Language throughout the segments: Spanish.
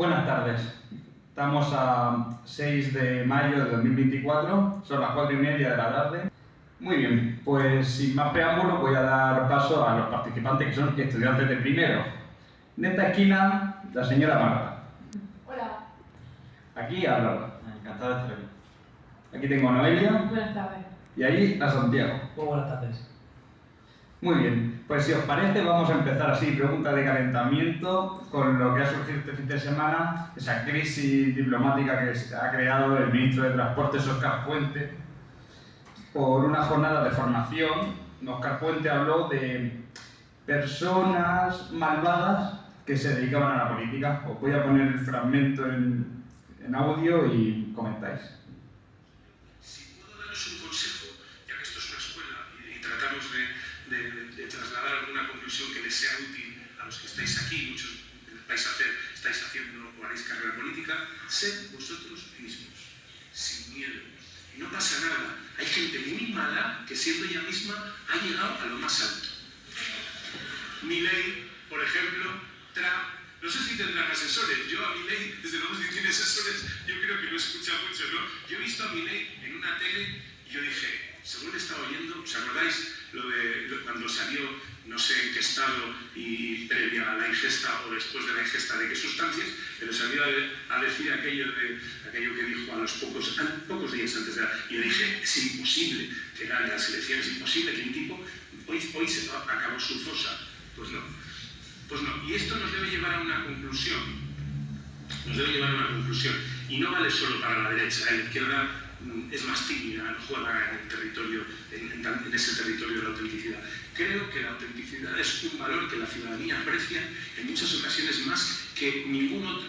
Buenas tardes. Estamos a 6 de mayo de 2024, son las 4:30 de la tarde. Muy bien, pues sin más preámbulos voy a dar paso a los participantes que son estudiantes de primero. En esta esquina, la señora Marta. Hola. Aquí Álvaro. Encantado de estar aquí. Aquí tengo a Noelia. Buenas tardes. Y ahí a Santiago. Muy buenas tardes. Muy bien, pues si os parece vamos a empezar así, pregunta de calentamiento, con lo que ha surgido este fin de semana, esa crisis diplomática que se ha creado el ministro de Transportes, Óscar Puente, por una jornada de formación. Óscar Puente habló de personas malvadas que se dedicaban a la política. Os voy a poner el fragmento en audio y comentáis. Si puedo daros un consejo, ya que esto es una escuela y tratamos de trasladar alguna conclusión que les sea útil a los que estáis aquí, muchos estáis haciendo o haréis carrera política, sed vosotros mismos, sin miedo. Y no pasa nada. Hay gente muy mala que siendo ella misma ha llegado a lo más alto. Milei, por ejemplo, Trump, no sé si tendrán asesores. Yo a Milei, desde luego si tiene asesores, yo creo que no escucha mucho, ¿no? Yo he visto a Milei en una tele y yo dije, según estaba oyendo, ¿os acordáis cuando salió, no sé en qué estado y previa a la ingesta o después de la ingesta de qué sustancias, pero salió a decir aquello que dijo a los pocos días antes de la... Y yo dije, es imposible que gane las elecciones, es imposible que un tipo hoy se acabó su fosa. Pues no. Pues no. Y esto nos debe llevar a una conclusión. Nos debe llevar a una conclusión. Y no vale solo para la derecha. La izquierda es más tímida, no juega en ese territorio de la autenticidad. Creo que la autenticidad es un valor que la ciudadanía aprecia en muchas ocasiones más que ningún otro.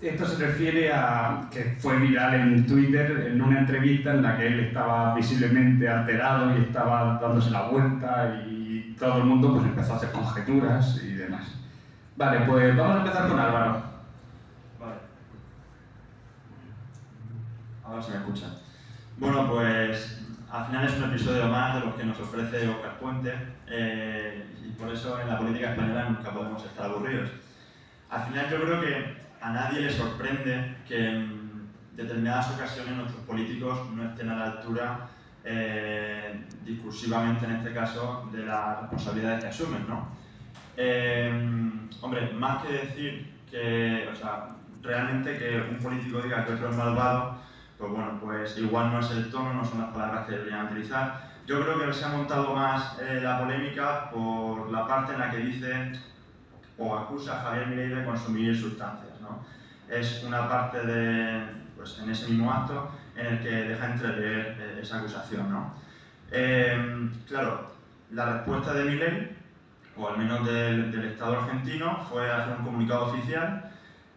Esto se refiere a que fue viral en Twitter en una entrevista en la que él estaba visiblemente alterado y estaba dándose la vuelta y todo el mundo pues empezó a hacer conjeturas y demás. Vale, pues vamos a empezar con Álvaro. Vale. Ahora se me escucha. Bueno, pues al final es un episodio más de los que nos ofrece Óscar Puente y por eso en la política española nunca podemos estar aburridos. Al final yo creo que a nadie le sorprende que en determinadas ocasiones nuestros políticos no estén a la altura, discursivamente en este caso, de las responsabilidades que asumen, ¿no? Hombre, más que decir que, o sea, realmente que un político diga que otro es malvado, pues bueno, pues igual no es el tono, no son las palabras que deberían utilizar. Yo creo que se ha montado más la polémica por la parte en la que dice o acusa a Javier Milei de consumir sustancias, ¿no? Es una parte pues en ese mismo acto en el que deja entrever esa acusación, ¿no? Claro, la respuesta de Milei, o al menos del Estado argentino, fue hacer un comunicado oficial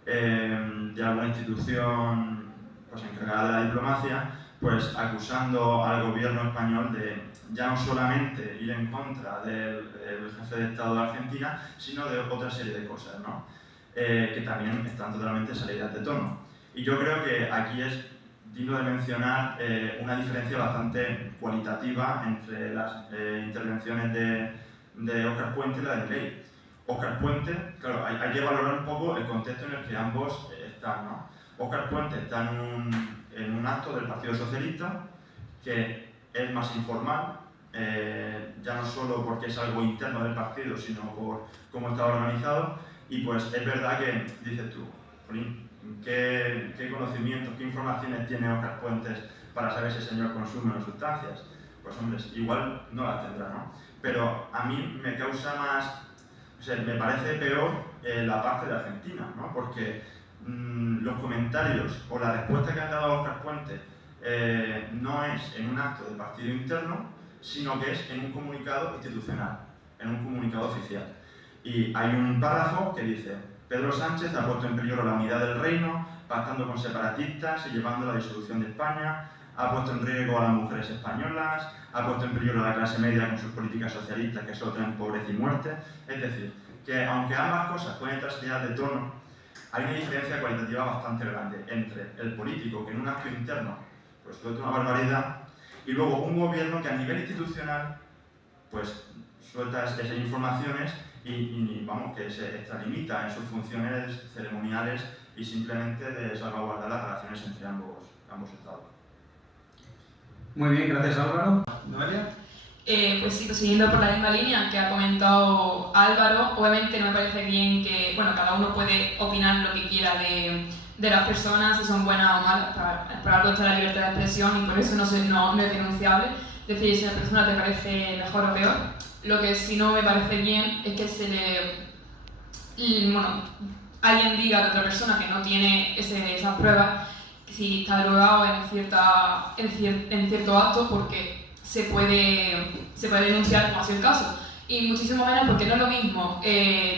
de alguna institución pues, encargada de la diplomacia, pues acusando al gobierno español de ya no solamente ir en contra del jefe de Estado de Argentina, sino de otra serie de cosas, ¿no? Que también están totalmente salidas de tono. Y yo creo que aquí es digno de mencionar una diferencia bastante cualitativa entre las intervenciones de Óscar Puente y la de Milei. Óscar Puente, claro, hay que valorar un poco el contexto en el que ambos están, ¿no? Óscar Puente está en un acto del Partido Socialista que es más informal, ya no solo porque es algo interno del partido, sino por cómo está organizado. Y pues es verdad que, dices tú, ¿qué conocimientos, qué informaciones tiene Óscar Puentes para saber si el señor consume o no sustancias? Pues hombre, igual no las tendrá, ¿no? Pero a mí me causa más, o sea, me parece peor la parte de Argentina, ¿no? Porque los comentarios o la respuesta que han dado a Óscar Puentes no es en un acto de partido interno, sino que es en un comunicado institucional, en un comunicado oficial. Y hay un párrafo que dice: Pedro Sánchez ha puesto en peligro la unidad del reino, pactando con separatistas y llevando a la disolución de España, ha puesto en riesgo a las mujeres españolas, ha puesto en peligro a la clase media con sus políticas socialistas que solo traen pobreza y muerte. Es decir, que aunque ambas cosas pueden estar salidas de tono, hay una diferencia cualitativa bastante grande entre el político que en un acto interno pues suelta una barbaridad y luego un gobierno que a nivel institucional pues suelta esas informaciones y vamos, que se extralimita en sus funciones ceremoniales y simplemente de salvaguardar las relaciones entre ambos estados. Muy bien, gracias Álvaro. ¿Noelia? Pues sí, pues siguiendo por la misma línea que ha comentado Álvaro, obviamente no me parece bien que, bueno, cada uno puede opinar lo que quiera de las personas, si son buenas o malas, para algo está la libertad de expresión y por eso no es denunciable. Decir si a la persona te parece mejor o peor. Lo que sí no me parece bien es que alguien diga de otra persona que no tiene esas pruebas, si está drogado en cierto acto, porque se puede denunciar, como ha sido el caso. Y muchísimo menos porque no es lo mismo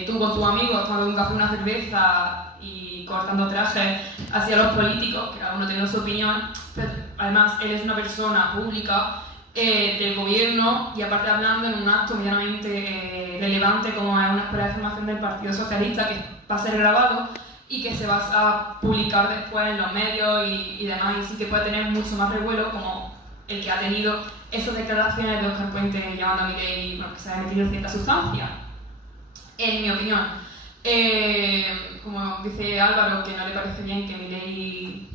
tú con tus amigos tomando un café, una cerveza y cortando trajes hacia los políticos, que cada uno tiene su opinión, pero además él es una persona pública del gobierno y aparte hablando en un acto medianamente relevante como es una escuela de formación del Partido Socialista que va a ser grabado y que se va a publicar después en los medios y demás, y sí que puede tener mucho más revuelo como el que ha tenido esas declaraciones de Óscar Puente llamando a Milei que se ha metido en cierta sustancia, en mi opinión. Como dice Álvaro, que no le parece bien que Milei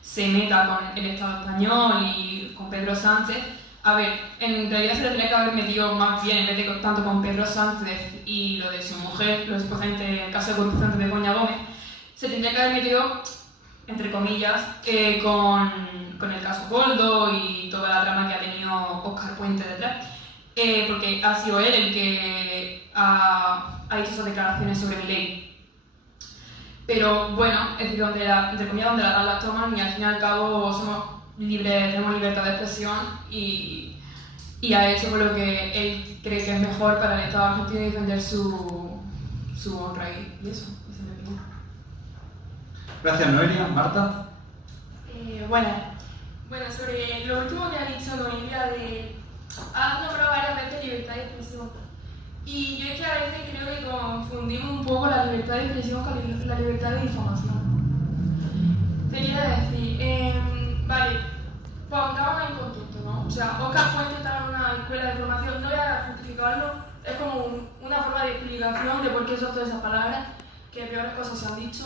se meta con el Estado español y con Pedro Sánchez. A ver, en realidad se le tendría que haber metido más bien, en vez de tanto con Pedro Sánchez y lo de su mujer, lo supuestamente el caso de corrupción de Begoña Gómez, se tendría que haber metido, entre comillas, con el caso Koldo y toda la trama que ha tenido Óscar Puente detrás, porque ha sido él el que ha hecho esas declaraciones sobre Milei. Pero bueno, es decir, entre comillas, donde las toman y al fin y al cabo somos libres, tenemos libertad de expresión y ha hecho por lo que él cree que es mejor para el Estado argentino y defender su honra y eso, esa es mi opinión. Gracias Noelia. Marta. Bueno, sobre lo último que ha dicho Noelia ha nombrado varias veces libertad de expresión. Y yo es que a veces creo que confundimos un poco la libertad de expresión con la libertad de difamación. Te quiero decir, vale, pongamos en contexto, ¿no? O sea, Óscar Puente estaba en una escuela de formación, no voy a justificarlo, es como una forma de explicación de por qué son todas esas palabras, que peores cosas se han dicho.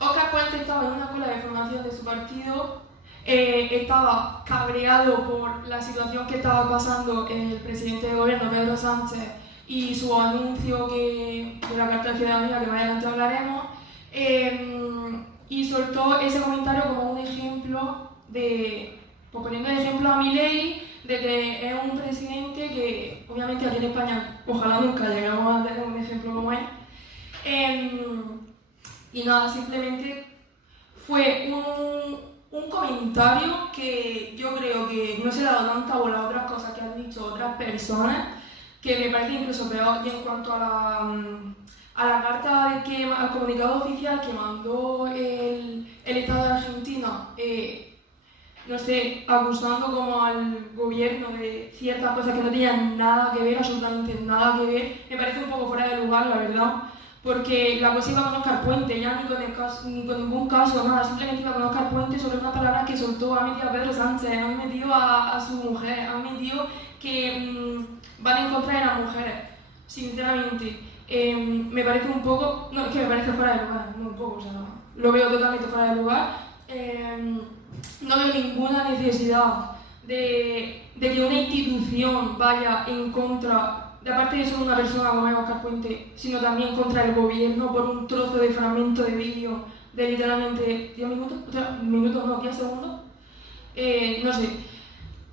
Óscar Puente estaba en una escuela de formación de su partido, estaba cabreado por la situación que estaba pasando el presidente de gobierno, Pedro Sánchez, y su anuncio de la Carta de Ciudadanía, que más adelante hablaremos, y soltó ese comentario como un ejemplo poniendo de ejemplo a Milei, de que es un presidente que, obviamente aquí en España, ojalá nunca lleguemos a tener un ejemplo como él. Y nada, simplemente fue un comentario que yo creo que no se le ha dado tanta bola a otras cosas que han dicho otras personas, que me parece incluso peor. Y en cuanto a la carta al comunicado oficial que mandó el Estado de Argentina, no sé, acusando como al gobierno de ciertas cosas que no tenían nada que ver, absolutamente nada que ver, me parece un poco fuera de lugar, la verdad. Porque la cosa iba con Óscar Puente, ya ni con ningún caso, nada, simplemente iba con Óscar Puente sobre unas palabras que soltó, han metido a Pedro Sánchez, han metido a su mujer, han metido que van en contra de las mujeres, sinceramente. Me parece un poco, no, es que me parece fuera de lugar, no un poco, o sea, lo veo totalmente fuera de lugar. No veo ninguna necesidad de que una institución vaya en contra, de aparte de solo una persona como es Óscar Puente, sino también contra el gobierno por un trozo de fragmento de vídeo de literalmente 10 minutos, 10 segundos. No sé,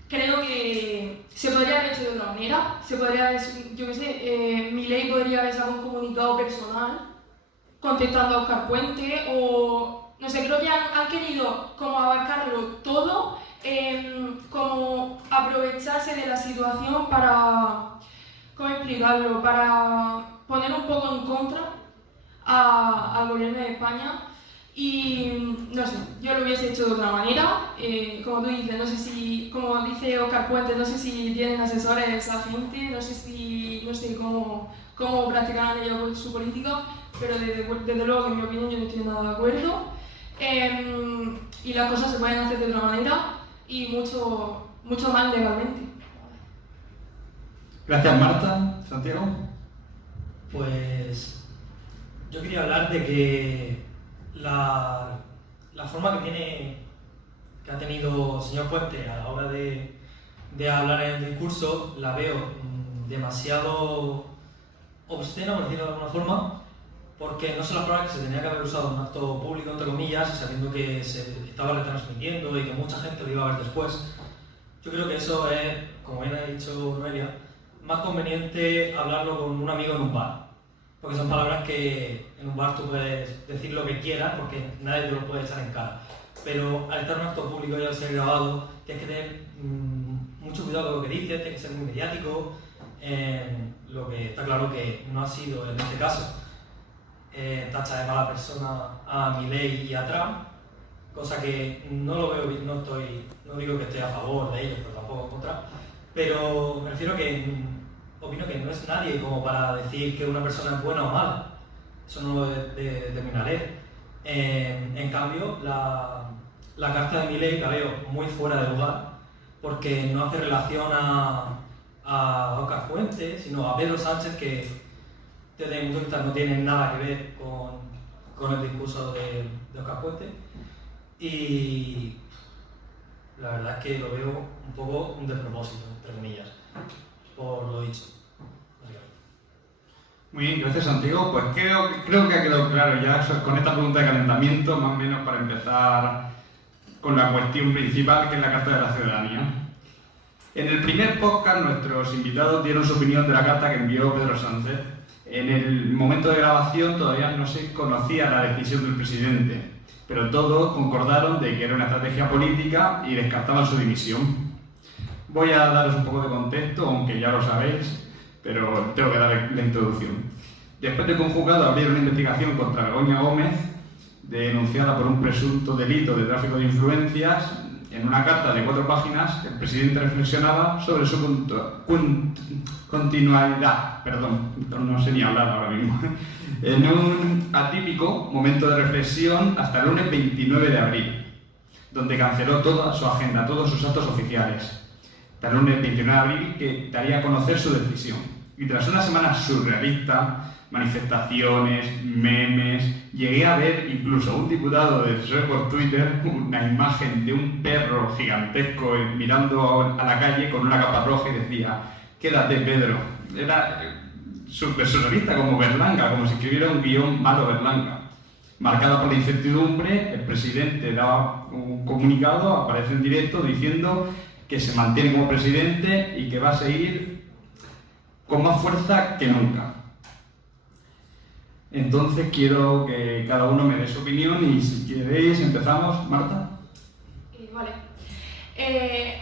creo que se podría haber hecho de otra manera, se podría haber, yo qué sé, Milei podría haber sacado un comunicado personal contestando a Óscar Puente, o no sé, creo que han querido como abarcarlo todo, como aprovecharse de la situación para, ¿cómo explicarlo?, para poner un poco en contra al gobierno de España. Y no sé, yo lo hubiese hecho de otra manera, como tú dices, no sé si, como dice Óscar Puente, no sé si tienen asesores esa gente, no sé cómo practicarán ellos su política, pero desde luego que en mi opinión yo no estoy nada de acuerdo, y las cosas se pueden hacer de otra manera y mucho más legalmente. Gracias Noelia. Marta. Bueno, yo creo que, a ver, yo creo que Óscar Puente está en una escuela de formación de su partido, estaba en una escuela de formación de su partido, estaba en una escuela de formación de su partido, Gracias, Marta. Santiago. Pues yo quería hablar de que la forma que ha tenido el señor Puente a la hora de hablar en el discurso la veo demasiado obscena, por decirlo de alguna forma, porque no son las palabras que se tenía que haber usado en un acto público, entre comillas, y sabiendo que se estaba retransmitiendo y que mucha gente lo iba a ver después. Yo creo que eso es, como bien ha dicho Noelia, más conveniente hablarlo con un amigo en un bar, porque son palabras que en un bar tú puedes decir lo que quieras porque nadie te lo puede echar en cara, pero al estar en un acto público y al ser grabado tienes que tener mucho cuidado con lo que dices, tienes que ser muy mediático, lo que está claro que no ha sido en este caso. Tacha de mala persona a Milei y a Trump, cosa que no lo veo, no digo que esté a favor de ellos, pero tampoco en contra, pero me refiero que opino que no es nadie como para decir que una persona es buena o mala, eso no lo determinaré. En cambio, la carta de Milei la veo muy fuera de lugar, porque no hace relación a Óscar Puente, sino a Pedro Sánchez, que desde mi punto de vista no tiene nada que ver con el discurso de Óscar Puente. Y la verdad es que lo veo un poco un despropósito, entre comillas, por lo dicho. Muy bien, gracias Santiago. Pues creo que ha quedado claro ya con esta pregunta de calentamiento, más o menos para empezar con la cuestión principal, que es la Carta de la Ciudadanía. En el primer podcast nuestros invitados dieron su opinión de la carta que envió Pedro Sánchez. En el momento de grabación todavía no se conocía la decisión del presidente, pero todos concordaron de que era una estrategia política y descartaban su dimisión. Voy a daros un poco de contexto, aunque ya lo sabéis, pero tengo que dar la introducción. Después de que un juzgado abriera una investigación contra Begoña Gómez, denunciada por un presunto delito de tráfico de influencias, en una carta de 4 páginas, el presidente reflexionaba sobre su continuidad, no sé ni hablar ahora mismo, en un atípico momento de reflexión hasta el lunes 29 de abril, donde canceló toda su agenda, todos sus actos oficiales. Hasta el lunes 29 de abril, que daría a conocer su decisión. Y tras una semana surrealista, manifestaciones, memes, llegué a ver incluso a un diputado del PSOE por Twitter una imagen de un perro gigantesco mirando a la calle con una capa roja y decía: "Quédate, Pedro". Era súper surrealista, como Berlanga, como si escribiera un guión malo Berlanga. Marcada por la incertidumbre, el presidente daba un comunicado, aparece en directo diciendo que se mantiene como presidente y que va a seguir con más fuerza que nunca. Entonces quiero que cada uno me dé su opinión y si queréis empezamos. Marta. Vale.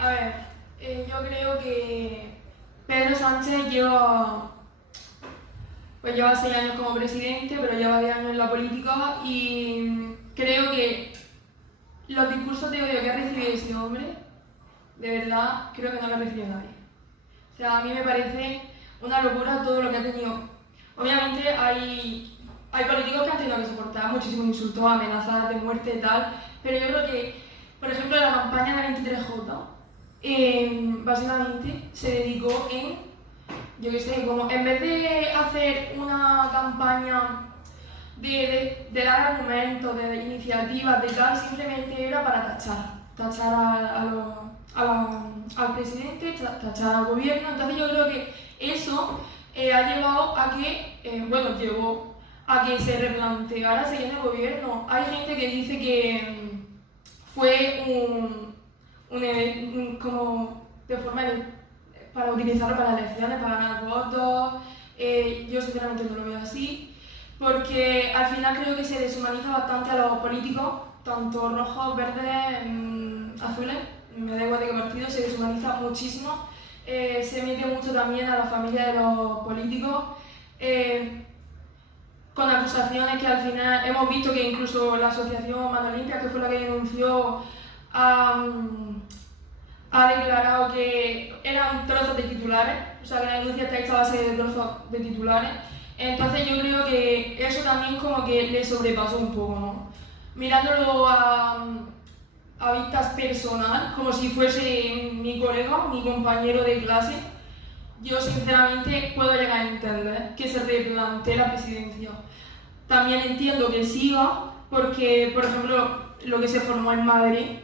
A ver, yo creo que Pedro Sánchez lleva 6 años como presidente, pero lleva 10 años en la política y creo que los discursos de odio que ha recibido ese hombre, de verdad, creo que no lo ha recibido nadie. O sea, a mí me parece una locura todo lo que ha tenido. Obviamente hay políticos que han tenido que soportar muchísimos insultos, amenazas de muerte y tal, pero yo creo que, por ejemplo, la campaña de 23J, básicamente se dedicó en vez de hacer una campaña de dar argumentos, de iniciativas, de tal, simplemente era para tachar al presidente, tachar al gobierno. Entonces yo creo que eso ha llevado a que, llevó a que se replanteara seguir en el gobierno. Hay gente que dice que fue como de forma para utilizarlo para las elecciones, para ganar votos. Yo sinceramente no lo veo así, porque al final creo que se deshumaniza bastante a los políticos, tanto rojos, verdes, azules, me da igual de qué partido, se deshumaniza muchísimo. Se mete mucho también a la familia de los políticos, con acusaciones que al final hemos visto que incluso la asociación Mano Limpia, que fue la que denunció, ha declarado que eran trozos de titulares, o sea que la denuncia está hecha a base de trozos de titulares. Entonces yo creo que eso también como que le sobrepasó un poco, ¿no? Mirándolo a vistas personal, como si fuese mi colega, mi compañero de clase, yo sinceramente puedo llegar a entender que se replantee la presidencia. También entiendo que siga, porque, por ejemplo, lo que se formó en Madrid,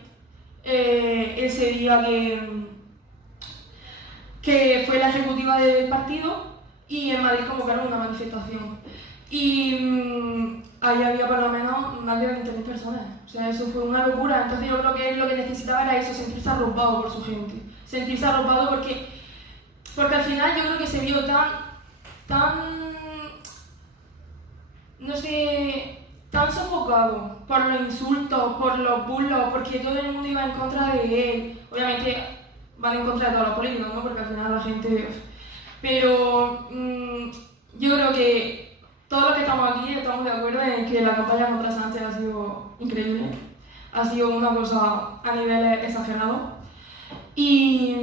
ese día que fue la ejecutiva del partido, y en Madrid convocaron una manifestación. Y ahí había por lo menos más de 20.000 personas. O sea, eso fue una locura. Entonces yo creo que lo que necesitaba era eso, sentirse arropado por su gente. Sentirse arropado porque al final yo creo que se vio no sé, tan sofocado por los insultos, por los burlos, porque todo el mundo iba en contra de él. Obviamente van en contra de todos los políticos, ¿no? Porque al final la gente... Pero yo creo que todos los que estamos aquí estamos de acuerdo en que la campaña contra Sánchez ha sido increíble. Ha sido una cosa a niveles exagerados. Y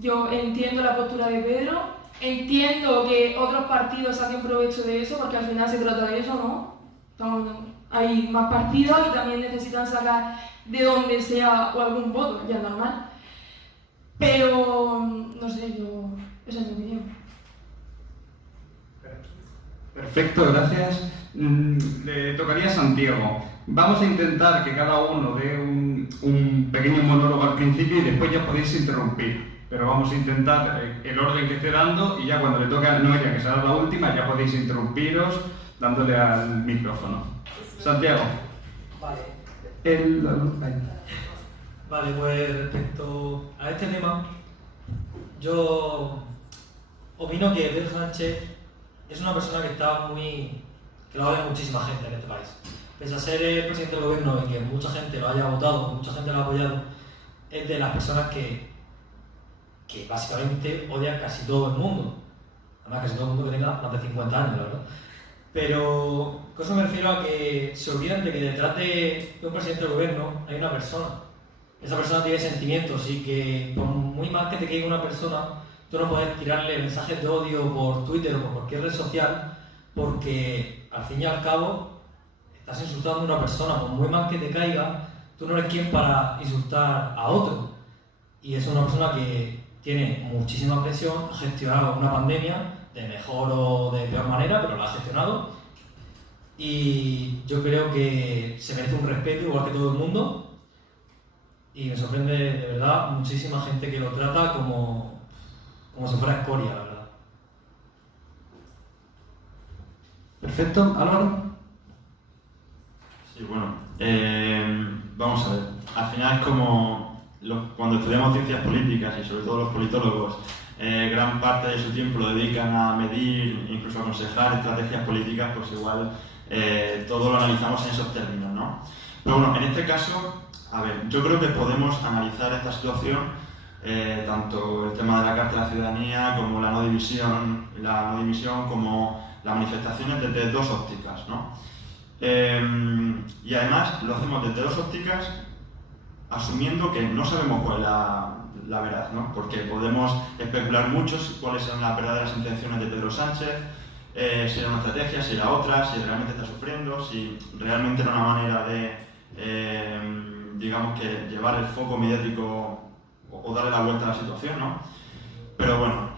yo entiendo la postura de Pedro, entiendo que otros partidos saquen provecho de eso, porque al final se trata de eso, ¿no? Hay más partidos y también necesitan sacar de donde sea o algún voto, ya es normal. Pero, no sé, esa es mi opinión. Perfecto, gracias. Le tocaría a Santiago. Vamos a intentar que cada uno dé un pequeño monólogo al principio y después ya podéis interrumpir. Pero vamos a intentar el orden que esté dando y ya cuando le toque a Noelia, que será la última, ya podéis interrumpiros dándole al micrófono. Santiago. Vale. Vale, pues respecto a este tema, yo opino que Pedro Sánchez es una persona que lo ve muchísima gente en este país. Pese a ser el presidente del gobierno y que mucha gente lo haya votado, mucha gente lo ha apoyado, es de las personas que básicamente odia casi todo el mundo. Además, casi todo el mundo que tenga más de 50 años, la verdad. Pero con eso me refiero a que se olvidan de que detrás de un presidente del gobierno hay una persona. Esa persona tiene sentimientos y que por muy mal que te caiga una persona, tú no puedes tirarle mensajes de odio por Twitter o por cualquier red social, porque al fin y al cabo estás insultando a una persona. Por muy mal que te caiga, tú no eres quien para insultar a otro. Y es una persona que tiene muchísima presión, ha gestionado una pandemia de mejor o de peor manera, pero la ha gestionado. Y yo creo que se merece un respeto igual que todo el mundo. Y me sorprende de verdad muchísima gente que lo trata como si fuera escoria, la verdad. Perfecto, Álvaro. Sí, bueno, vamos a ver. Al final es como cuando estudiamos ciencias políticas y sobre todo los politólogos, gran parte de su tiempo lo dedican a medir, incluso a aconsejar estrategias políticas, pues igual todo lo analizamos en esos términos, ¿no? Pero bueno, en este caso, a ver, yo creo que podemos analizar esta situación, tanto el tema de la Carta de la Ciudadanía como la no dimisión, como las manifestaciones desde dos ópticas, ¿no? Y además lo hacemos desde dos ópticas asumiendo que no sabemos cuál es la verdad, ¿no? Porque podemos especular mucho cuáles son las verdaderas intenciones de Pedro Sánchez, si era una estrategia, si era otra, si realmente está sufriendo, si realmente era una manera de, digamos que, llevar el foco mediático o darle la vuelta a la situación, ¿no? Pero bueno,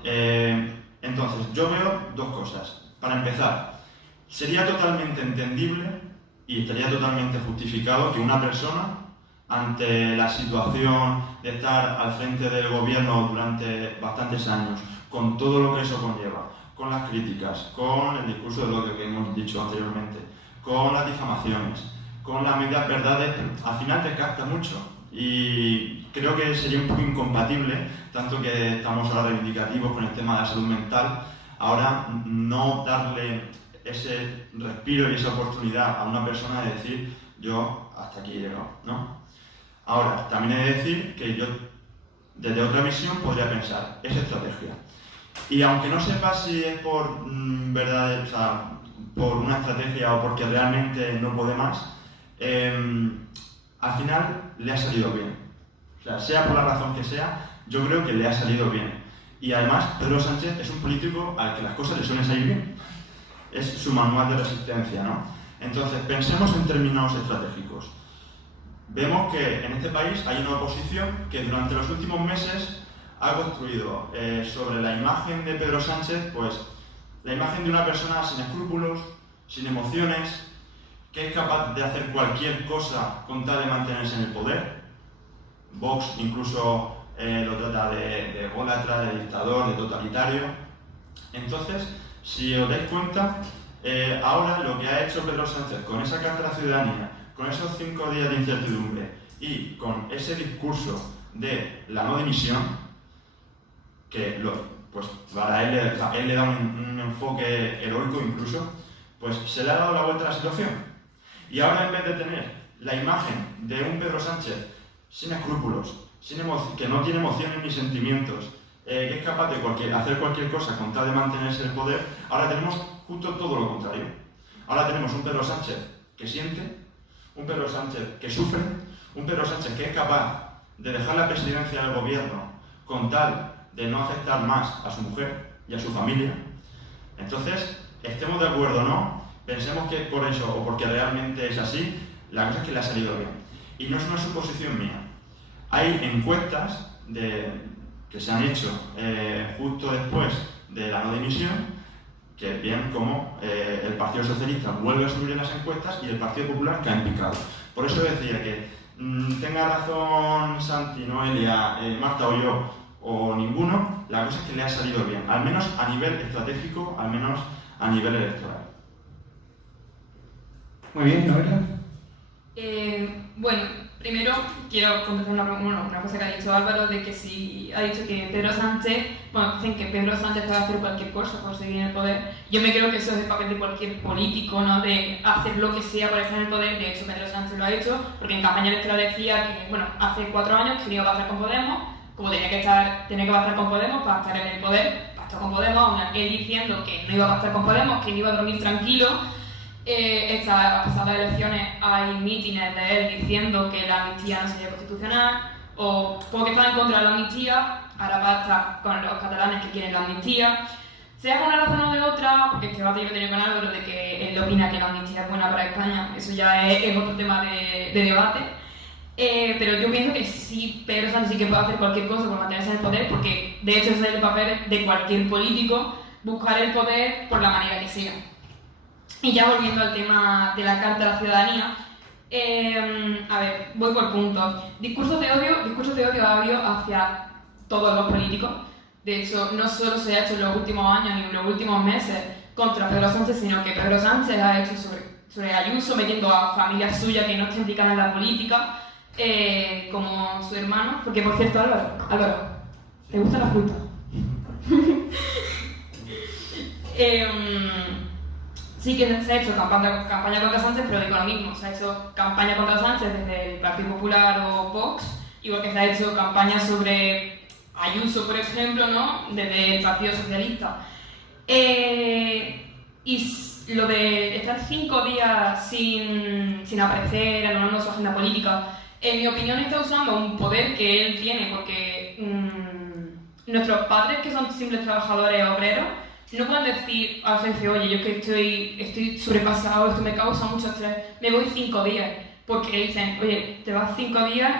entonces yo veo dos cosas. Para empezar, sería totalmente entendible y estaría totalmente justificado que una persona, ante la situación de estar al frente del gobierno durante bastantes años, con todo lo que eso conlleva, con las críticas, con el discurso de lo que hemos dicho anteriormente, con las difamaciones, con las medias verdades, al final desgasta mucho. Y creo que sería un poco incompatible, tanto que estamos ahora reivindicativos con el tema de la salud mental, ahora no darle ese respiro y esa oportunidad a una persona de decir yo hasta aquí he llegado, ¿no? Ahora, también he de decir que yo desde otra visión podría pensar, es estrategia. Y aunque no sepa si es por verdad, o sea, por una estrategia o porque realmente no puede más, al final le ha salido bien. O sea por la razón que sea, yo creo que le ha salido bien. Y además, Pedro Sánchez es un político al que las cosas le suelen salir bien. Es su manual de resistencia, ¿no? Entonces, pensemos en términos estratégicos. Vemos que en este país hay una oposición que durante los últimos meses ha construido sobre la imagen de Pedro Sánchez, pues la imagen de una persona sin escrúpulos, sin emociones, que es capaz de hacer cualquier cosa con tal de mantenerse en el poder. Vox incluso lo trata de ególatra, de dictador, de totalitario. Entonces, si os dais cuenta, ahora lo que ha hecho Pedro Sánchez con esa carta a la ciudadanía, con esos 5 días de incertidumbre y con ese discurso de la no dimisión, que pues para él le da un enfoque heroico incluso, pues se le ha dado la vuelta a la situación. Y ahora, en vez de tener la imagen de un Pedro Sánchez sin escrúpulos, que no tiene emociones ni sentimientos, que es capaz de hacer cualquier cosa con tal de mantenerse en el poder, ahora tenemos justo todo lo contrario. Ahora tenemos un Pedro Sánchez que siente, un Pedro Sánchez que sufre, un Pedro Sánchez que es capaz de dejar la presidencia del gobierno con tal de no afectar más a su mujer y a su familia. Entonces, estemos de acuerdo o no, pensemos que por eso o porque realmente es así, la cosa es que le ha salido bien. Y no es una suposición mía. Hay encuestas que se han hecho justo después de la no dimisión, que ven cómo el Partido Socialista vuelve a subir en las encuestas y el Partido Popular cae en picado. Por eso decía que tenga razón Santi, Noelia, Marta o yo, o ninguno, la cosa es que le ha salido bien, al menos a nivel estratégico, al menos a nivel electoral. Muy bien, Noelia. Bueno, primero quiero contestar una cosa que ha dicho Álvaro, de que si ha dicho que Pedro Sánchez, bueno, dicen que Pedro Sánchez puede hacer cualquier cosa por seguir en el poder. Yo me creo que eso es el papel de cualquier político, ¿no? De hacer lo que sea para estar en el poder. De hecho, Pedro Sánchez lo ha hecho, porque en campaña electoral decía que, bueno, hace 4 años que no iba a pactar con Podemos, como tenía que pactar con Podemos para estar en el poder, pactó con Podemos, él diciendo que no iba a pactar con Podemos, que no iba a dormir tranquilo. Estas pasadas elecciones hay mítines de él diciendo que la amnistía no sería constitucional, o porque estaba en contra de la amnistía, ahora pacta con los catalanes que quieren la amnistía. Sea por una razón o de otra, porque este debate yo lo he tenido con Álvaro de que él opina que la amnistía es buena para España, eso ya es otro tema de debate. Pero yo pienso que sí, Pedro Sánchez sí que puede hacer cualquier cosa por mantenerse en el poder, porque de hecho ese es el papel de cualquier político, buscar el poder por la manera que sea. Y ya volviendo al tema de la Carta a la Ciudadanía, a ver, voy por puntos. Discursos de odio ha habido hacia todos los políticos. De hecho, no solo se ha hecho en los últimos años ni en los últimos meses contra Pedro Sánchez, sino que Pedro Sánchez ha hecho sobre Ayuso, metiendo a familias suyas que no están implicadas en la política, como su hermano. Porque, por cierto, Álvaro, ¿te gusta la fruta? Sí que se ha hecho campaña contra Sánchez, pero digo lo mismo, se ha hecho campaña contra Sánchez desde el Partido Popular o Vox, igual que se ha hecho campaña sobre Ayuso, por ejemplo, ¿no? Desde el Partido Socialista. Y lo de estar 5 días sin aparecer, anulando su agenda política, en mi opinión está usando un poder que él tiene, porque nuestros padres, que son simples trabajadores obreros, si no pueden decir al jefe, oye, yo que estoy sobrepasado, esto me causa mucho estrés, me voy 5 días, porque dicen, oye, te vas 5 días,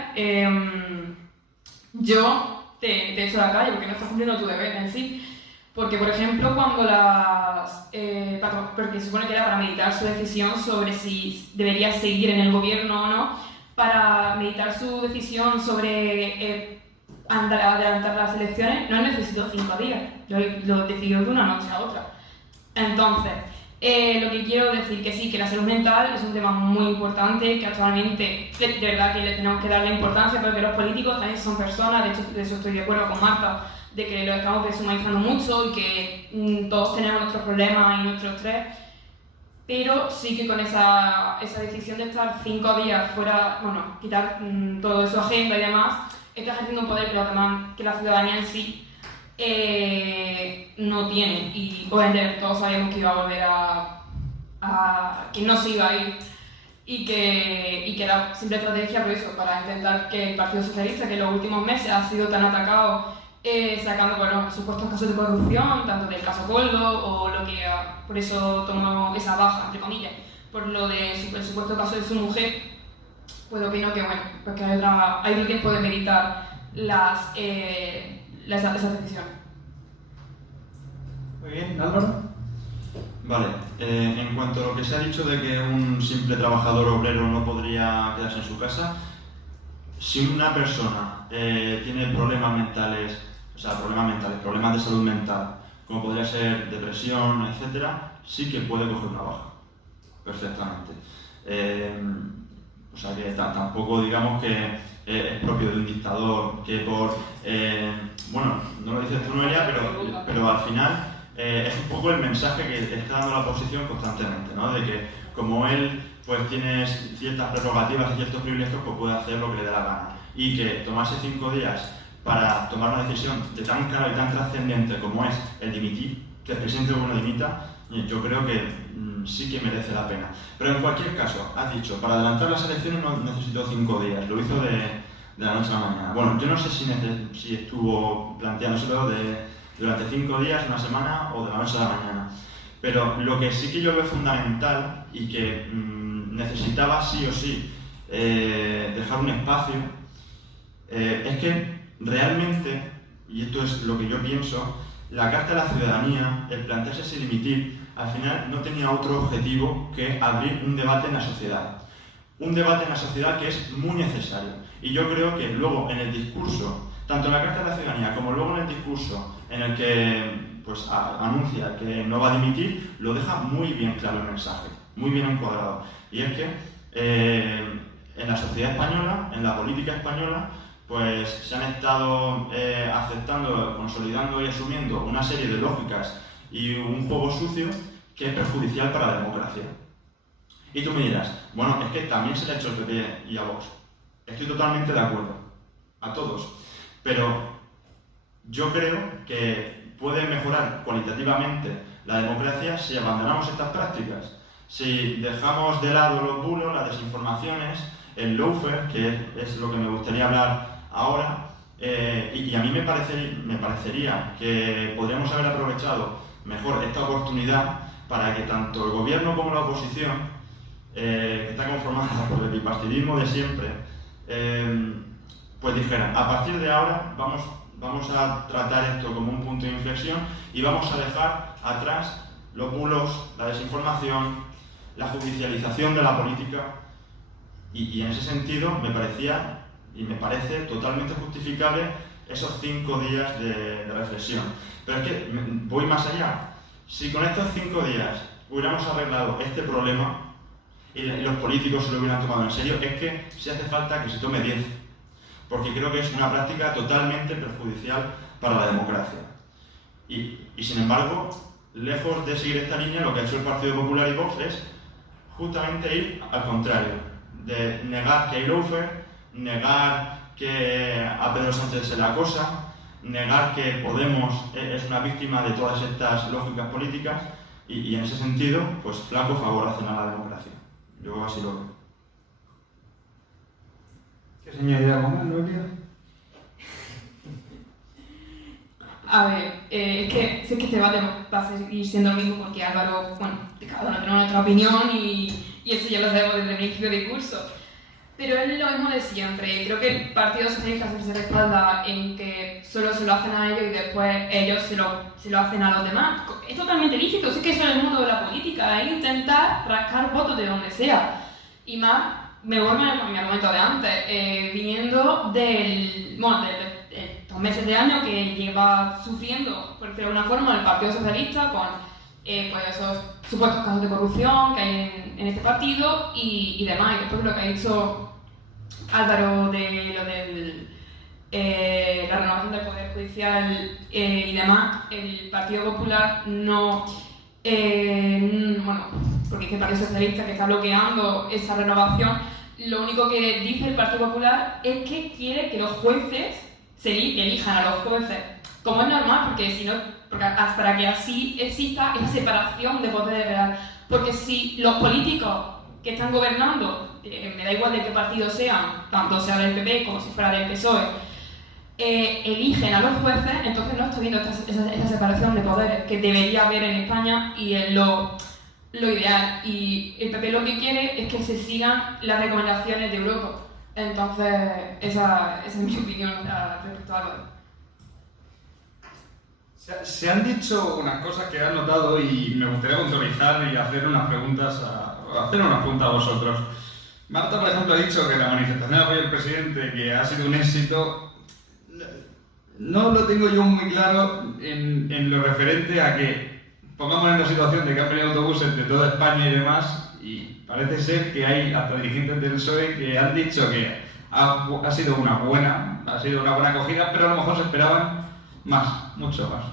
yo te echo a la calle porque no estás cumpliendo tu deber en sí. Porque, por ejemplo, cuando porque se supone que era para meditar su decisión sobre si debería seguir en el gobierno o no, para meditar su decisión sobre adelantar las elecciones, no necesito 5 días, lo decidió de una noche a otra. Entonces, lo que quiero decir que sí, que la salud mental es un tema muy importante, que actualmente de verdad que le tenemos que dar la importancia, pero que los políticos también son personas, de hecho de eso estoy de acuerdo con Marta, de que lo estamos deshumanizando mucho y que todos tenemos nuestros problemas y nuestro estrés, pero sí que con esa decisión de estar 5 días fuera, bueno, quitar todo de su agenda y demás, está ejerciendo un poder que la ciudadanía en sí no tiene, y obviamente todos sabíamos que iba a volver que no se iba a ir y que era simple estrategia por eso, para intentar que el Partido Socialista, que en los últimos meses ha sido tan atacado sacando por supuestos casos de corrupción, tanto del caso Coldo o lo que por eso tomó esa baja, entre comillas, por lo de el supuesto caso de su mujer, pues opino que bueno, porque hay otro tiempo de meditar esas decisiones. Muy bien, Álvaro. Vale, en cuanto a lo que se ha dicho de que un simple trabajador obrero no podría quedarse en su casa, si una persona tiene problemas mentales, problemas de salud mental, como podría ser depresión, etcétera, sí que puede coger una baja, perfectamente. O sea que tampoco digamos que es propio de un dictador que por... bueno, no lo dices tú, Noelia, pero al final es un poco el mensaje que está dando la oposición constantemente, ¿no? De que como él pues tiene ciertas prerrogativas y ciertos privilegios, pues puede hacer lo que le dé la gana. Y que tomarse 5 días para tomar una decisión de tan clara y tan trascendente como es el dimitir, que el presidente del gobierno dimita, yo creo que sí que merece la pena. Pero en cualquier caso, has dicho, para adelantar las elecciones no necesitó 5 días, lo hizo de la noche a la mañana. Bueno, yo no sé si estuvo planteándoselo durante 5 días, una semana o de la noche a la mañana. Pero lo que sí que yo veo fundamental y que necesitaba sí o sí dejar un espacio es que realmente, y esto es lo que yo pienso, la Carta de la Ciudadanía, el plantearse ese dimitir, al final no tenía otro objetivo que abrir un debate en la sociedad. Un debate en la sociedad que es muy necesario. Y yo creo que luego en el discurso, tanto en la Carta de la Ciudadanía como luego en el discurso en el que pues, anuncia que no va a dimitir, lo deja muy bien claro el mensaje, muy bien encuadrado. Y es que en la sociedad española, en la política española, pues se han estado aceptando, consolidando y asumiendo una serie de lógicas y un juego sucio que es perjudicial para la democracia. Y tú me dirás, bueno, es que también se le ha hecho al PP y a Vox. Estoy totalmente de acuerdo, a todos. Pero yo creo que puede mejorar cualitativamente la democracia si abandonamos estas prácticas. Si dejamos de lado los bulos, las desinformaciones, el lawfare, que es lo que me gustaría hablar ahora, y a mí me parecería que podríamos haber aprovechado mejor esta oportunidad para que tanto el gobierno como la oposición, que está conformada por el bipartidismo de siempre, pues dijeran, a partir de ahora vamos a tratar esto como un punto de inflexión y vamos a dejar atrás los bulos, la desinformación, la judicialización de la política, y en ese sentido me parecía y me parece totalmente justificable esos 5 días de reflexión. Pero es que voy más allá. Si con estos 5 días hubiéramos arreglado este problema y los políticos se lo hubieran tomado en serio, es que si hace falta que se tome 10, porque creo que es una práctica totalmente perjudicial para la democracia. Y sin embargo, lejos de seguir esta línea, lo que ha hecho el Partido Popular y Vox es justamente ir al contrario, de negar que hay lawfare, negar que a Pedro Sánchez se le acosa, negar que Podemos es una víctima de todas estas lógicas políticas y en ese sentido, pues flaco favor hacen a la democracia. Yo así lo veo. ¿Qué señoría con Noelia? A ver, es que sé que este debate va a seguir siendo lo mismo porque Álvaro, bueno, cada uno tiene nuestra opinión y eso ya lo sabemos desde el principio del curso. Pero es lo mismo de siempre. Creo que el Partido Socialista se respalda en que solo se lo hacen a ellos y después ellos se lo hacen a los demás. Es totalmente lícito, sí que eso es el mundo de la política, es intentar rascar votos de donde sea. Y más, me vuelvo a mi argumento de antes, viniendo de estos meses de año que lleva sufriendo, por decirlo de alguna forma, el Partido Socialista con pues esos supuestos casos de corrupción que hay en este partido y demás. Y después lo que ha dicho Álvaro de lo de la renovación del Poder Judicial y demás, el Partido Popular no, bueno, porque es que el Partido Socialista que está bloqueando esa renovación, lo único que dice el Partido Popular es que quiere que los jueces elijan a los jueces, como es normal, porque si no, para que así exista esa separación de poder real. Porque si los políticos que están gobernando, me da igual de qué partido sean, tanto sea del PP como si fuera del PSOE, eligen a los jueces, entonces no está viendo esa separación de poderes que debería haber en España y es lo ideal. Y el PP lo que quiere es que se sigan las recomendaciones de Europa. Entonces, esa es mi opinión respecto a algo. Se han dicho unas cosas que he anotado y me gustaría puntualizar y hacer unas preguntas a vosotros. Marta, por ejemplo, ha dicho que la manifestación de apoyo al presidente, que ha sido un éxito, no lo tengo yo muy claro en lo referente a que pongamos en la situación de que han venido autobuses de toda España y demás, y parece ser que hay hasta dirigentes del PSOE que han dicho que ha sido una buena acogida, pero a lo mejor se esperaban más, mucho más.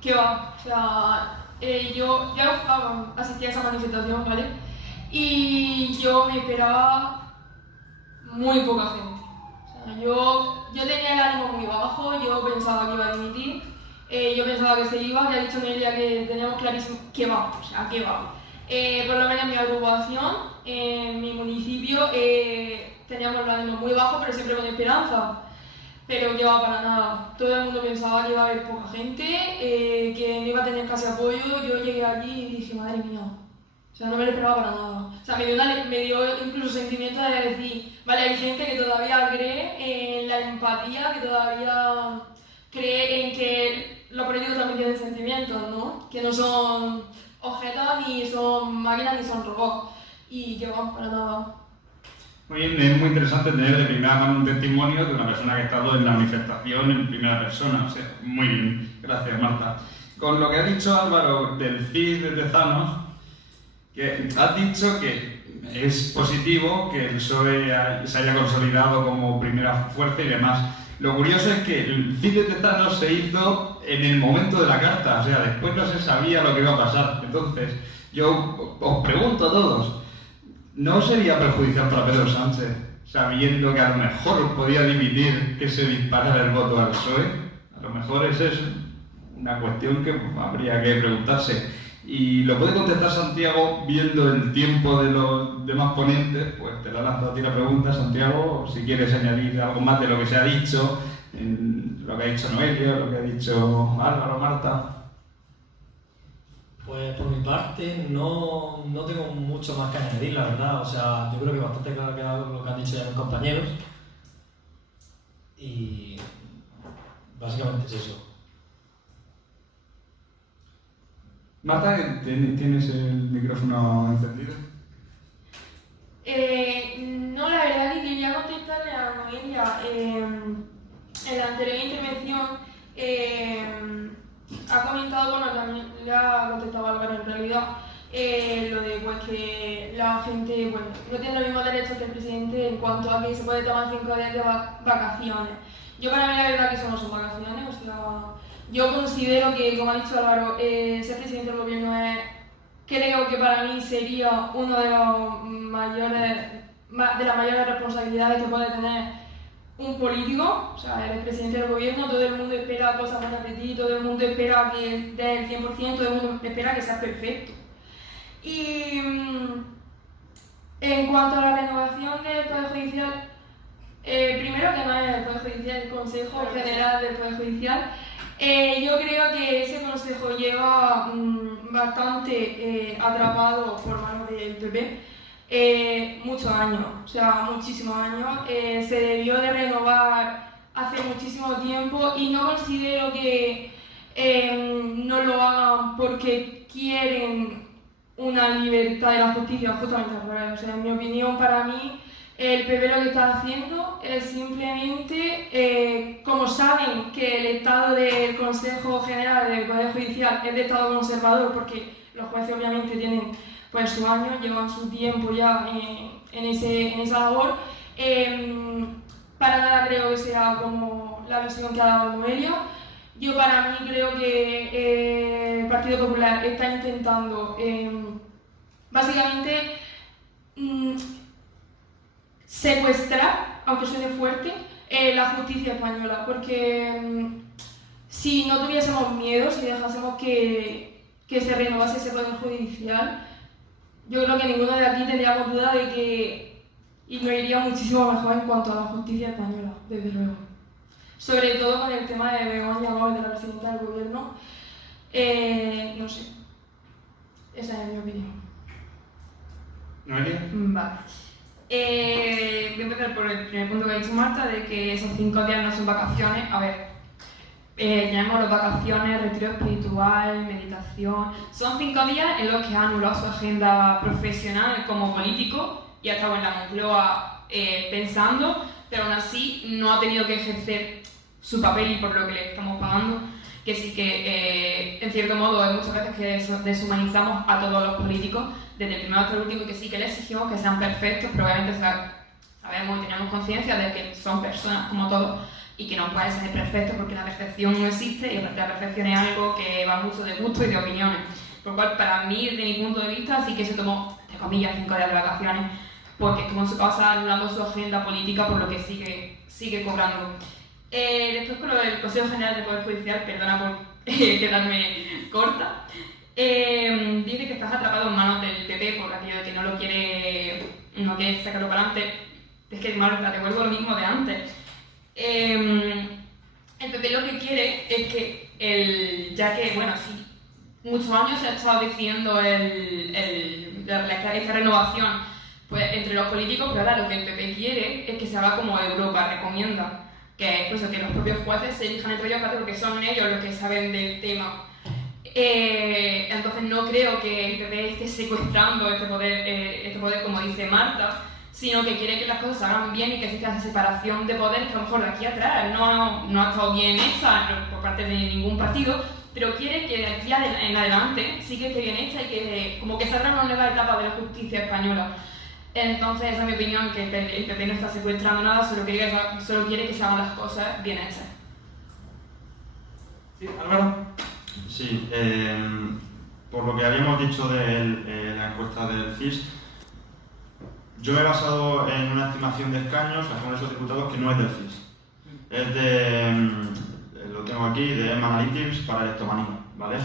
¿Qué va? O sea, yo asistí a esa manifestación, ¿vale? Y yo me esperaba muy poca gente. O sea, yo tenía el ánimo muy bajo, yo pensaba que iba a dimitir, yo pensaba que se iba, que ha dicho Nelia que teníamos clarísimo que va, o sea, que va. Por lo menos en mi agrupación, en mi municipio, teníamos el ánimo muy bajo, pero siempre con esperanza. Pero que va para nada. Todo el mundo pensaba que iba a haber poca gente, que no iba a tener casi apoyo. Yo llegué allí y dije, madre mía, o sea, no me lo esperaba para nada. O sea, me dio incluso sentimiento de decir, vale, hay gente que todavía cree en la empatía, que todavía cree en que los políticos también tienen sentimientos, ¿no? Que no son objetos, ni son máquinas, ni son robots. Y que va para nada. Muy bien, es muy interesante tener de primera mano un testimonio de una persona que ha estado en la manifestación en primera persona. O sea, muy bien, gracias Marta. Con lo que ha dicho Álvaro del CIS de Tezanos, que has dicho que es positivo que el PSOE se haya consolidado como primera fuerza y demás. Lo curioso es que el CIS de Tezanos se hizo en el momento de la carta, o sea, después no se sabía lo que iba a pasar. Entonces, yo os pregunto a todos, ¿no sería perjudicial para Pedro Sánchez, sabiendo que a lo mejor podía dimitir que se disparara el voto al PSOE? A lo mejor esa es una cuestión que habría que preguntarse. Y lo puede contestar Santiago viendo el tiempo de los demás ponentes. Pues te la lanzo a ti la pregunta, Santiago, si quieres añadir algo más de lo que se ha dicho, en lo que ha dicho Noelia, lo que ha dicho Álvaro, Marta. Pues por mi parte no tengo mucho más que añadir, la verdad. O sea, yo creo que bastante claro que lo que han dicho ya mis compañeros. Y básicamente es eso. Marta, ¿tienes el micrófono encendido? No, la verdad que quería contestarle a Noelia. En la anterior intervención ha comentado, bueno, también le ha contestado Álvaro en realidad, lo de pues, que la gente bueno, no tiene los mismos derechos que el presidente en cuanto a que se puede tomar 5 días de vacaciones. Yo para mí la verdad que eso no son vacaciones, o sea, yo considero que, como ha dicho Álvaro, ser presidente del gobierno creo que para mí sería una de las mayores responsabilidades que puede tener un político. O sea, eres presidente del gobierno, todo el mundo espera cosas buenas de ti, todo el mundo espera que des el 100%, todo el mundo espera que seas perfecto. Y en cuanto a la renovación del Poder Judicial, primero que no es el Poder Judicial, el Consejo General del Poder Judicial. Yo creo que ese consejo lleva bastante atrapado por manos del PP muchos años, o sea, muchísimos años. Se debió de renovar hace muchísimo tiempo y no considero que no lo hagan porque quieren una libertad de la justicia, justamente al revés. O sea, en mi opinión, para mí, el PP lo que está haciendo es simplemente, como saben que el estado del Consejo General del Poder Judicial es de estado conservador, porque los jueces obviamente tienen pues sus años, llevan su tiempo ya en esa labor, para nada creo que sea como la versión que ha dado Noelia. Yo para mí creo que el Partido Popular está intentando básicamente secuestrar, aunque suene fuerte, la justicia española, porque si no tuviésemos miedo, si dejásemos que se renovase ese poder judicial, yo creo que ninguno de aquí tendríamos duda de que nos iría muchísimo mejor en cuanto a la justicia española, desde luego. Sobre todo con el tema de Begoña Gómez, de la presidenta del gobierno, no sé, esa es mi opinión. ¿Noelia? Vale. Voy a empezar por el primer punto que ha dicho Marta, de que esos 5 días no son vacaciones. A ver, llamémoslo vacaciones, retiro espiritual, meditación. Son 5 días en los que ha anulado su agenda profesional como político y ha estado en la Moncloa pensando, pero aún así no ha tenido que ejercer su papel y por lo que le estamos pagando, que sí que en cierto modo hay muchas veces que deshumanizamos a todos los políticos, desde el primero hasta el último, que sí que les exigimos que sean perfectos, pero obviamente sabemos y tenemos conciencia de que son personas como todos y que no pueden ser perfectos porque la perfección no existe y aparte la perfección es algo que va mucho de gusto y de opiniones. Por lo cual, para mí, desde mi punto de vista, sí que se tomó, entre comillas, 5 días de vacaciones porque estuvo en su casa anulando su agenda política, por lo que sigue cobrando. Después con lo del Consejo General del Poder Judicial, perdona por quedarme corta, dice que estás atrapado en manos del PP por aquello de que no quiere sacarlo para adelante. Es que, Marta, te vuelvo lo mismo de antes. El PP lo que quiere es que, ya que, bueno, sí, muchos años se ha estado diciendo esta renovación pues, entre los políticos, pero ahora lo que el PP quiere es que se haga como Europa recomienda, que es pues, que los propios jueces se elijan entre ellos porque son ellos los que saben del tema. Entonces no creo que el PP esté secuestrando este poder como dice Marta, sino que quiere que las cosas se hagan bien y que exista esa separación de poderes que a lo mejor de aquí atrás no ha estado bien hecha por parte de ningún partido, pero quiere que de aquí en adelante sí que esté bien hecha y que como que se abra una nueva etapa de la justicia española. Entonces esa es mi opinión, que el PP no está secuestrando nada, solo quiere que se hagan las cosas bien hechas. Sí, Álvaro. Sí, por lo que habíamos dicho de la encuesta del CIS, yo me he basado en una estimación de escaños al Congreso de Diputados que no es del CIS. Es lo tengo aquí, de EMA Analytics para electomanía, ¿vale?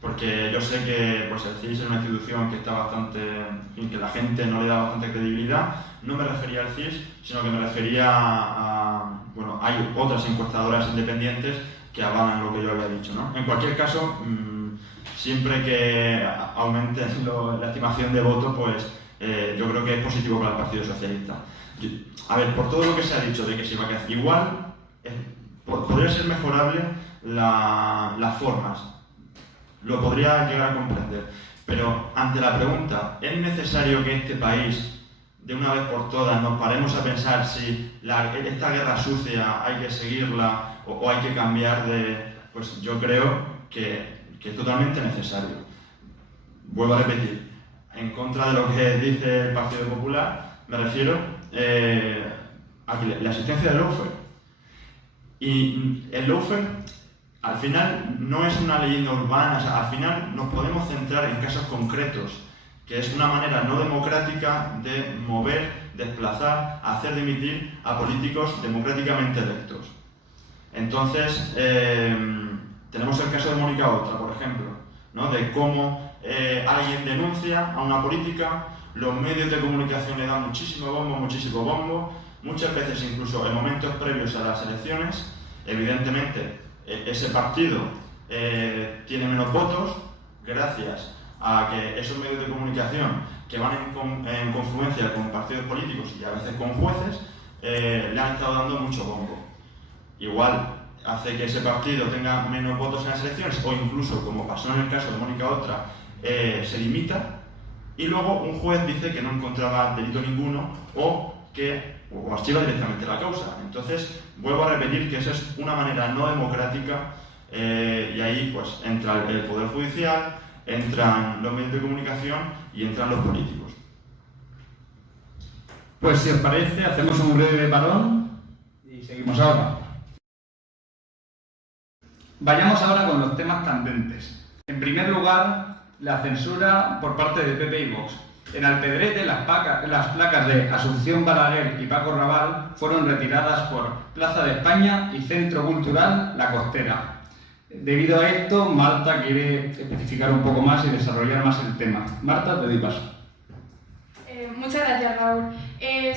Porque yo sé que pues, el CIS es una institución que está bastante, en fin, que la gente no le da bastante credibilidad. No me refería al CIS, sino que me refería a, bueno, hay otras encuestadoras independientes que avalan lo que yo había dicho, ¿no? En cualquier caso, siempre que aumente la estimación de votos, pues yo creo que es positivo para el Partido Socialista. A ver, por todo lo que se ha dicho de que se va a quedar igual, podría ser mejorable las formas, lo podría llegar a comprender, pero ante la pregunta, ¿es necesario que este país, de una vez por todas, nos paremos a pensar si esta guerra sucia hay que seguirla o hay que cambiar de...? Pues yo creo que es totalmente necesario. Vuelvo a repetir, en contra de lo que dice el Partido Popular, me refiero a la existencia del lawfare. Y el lawfare, al final, no es una leyenda urbana, o sea, al final nos podemos centrar en casos concretos, que es una manera no democrática de mover, desplazar, hacer dimitir a políticos democráticamente electos. Entonces, tenemos el caso de Mónica Oltra, por ejemplo, ¿no? De cómo alguien denuncia a una política, los medios de comunicación le dan muchísimo bombo, muchas veces incluso en momentos previos a las elecciones. Evidentemente, ese partido tiene menos votos gracias a que esos medios de comunicación que van en confluencia con partidos políticos y a veces con jueces le han estado dando mucho bombo. Igual hace que ese partido tenga menos votos en las elecciones o incluso, como pasó en el caso de Mónica Oltra, se limita y luego un juez dice que no encontraba delito ninguno o archiva directamente la causa. Entonces, vuelvo a repetir que esa es una manera no democrática y ahí pues entra el Poder Judicial, entran los medios de comunicación y entran los políticos. Pues si os parece, hacemos un breve parón y seguimos ahora. Vayamos ahora con los temas candentes. En primer lugar, la censura por parte de PP y Vox. En Alpedrete, las placas de Asunción Balaguer y Paco Raval fueron retiradas por Plaza de España y Centro Cultural La Costera. Debido a esto, Marta quiere especificar un poco más y desarrollar más el tema. Marta, te doy paso. Muchas gracias, Raúl.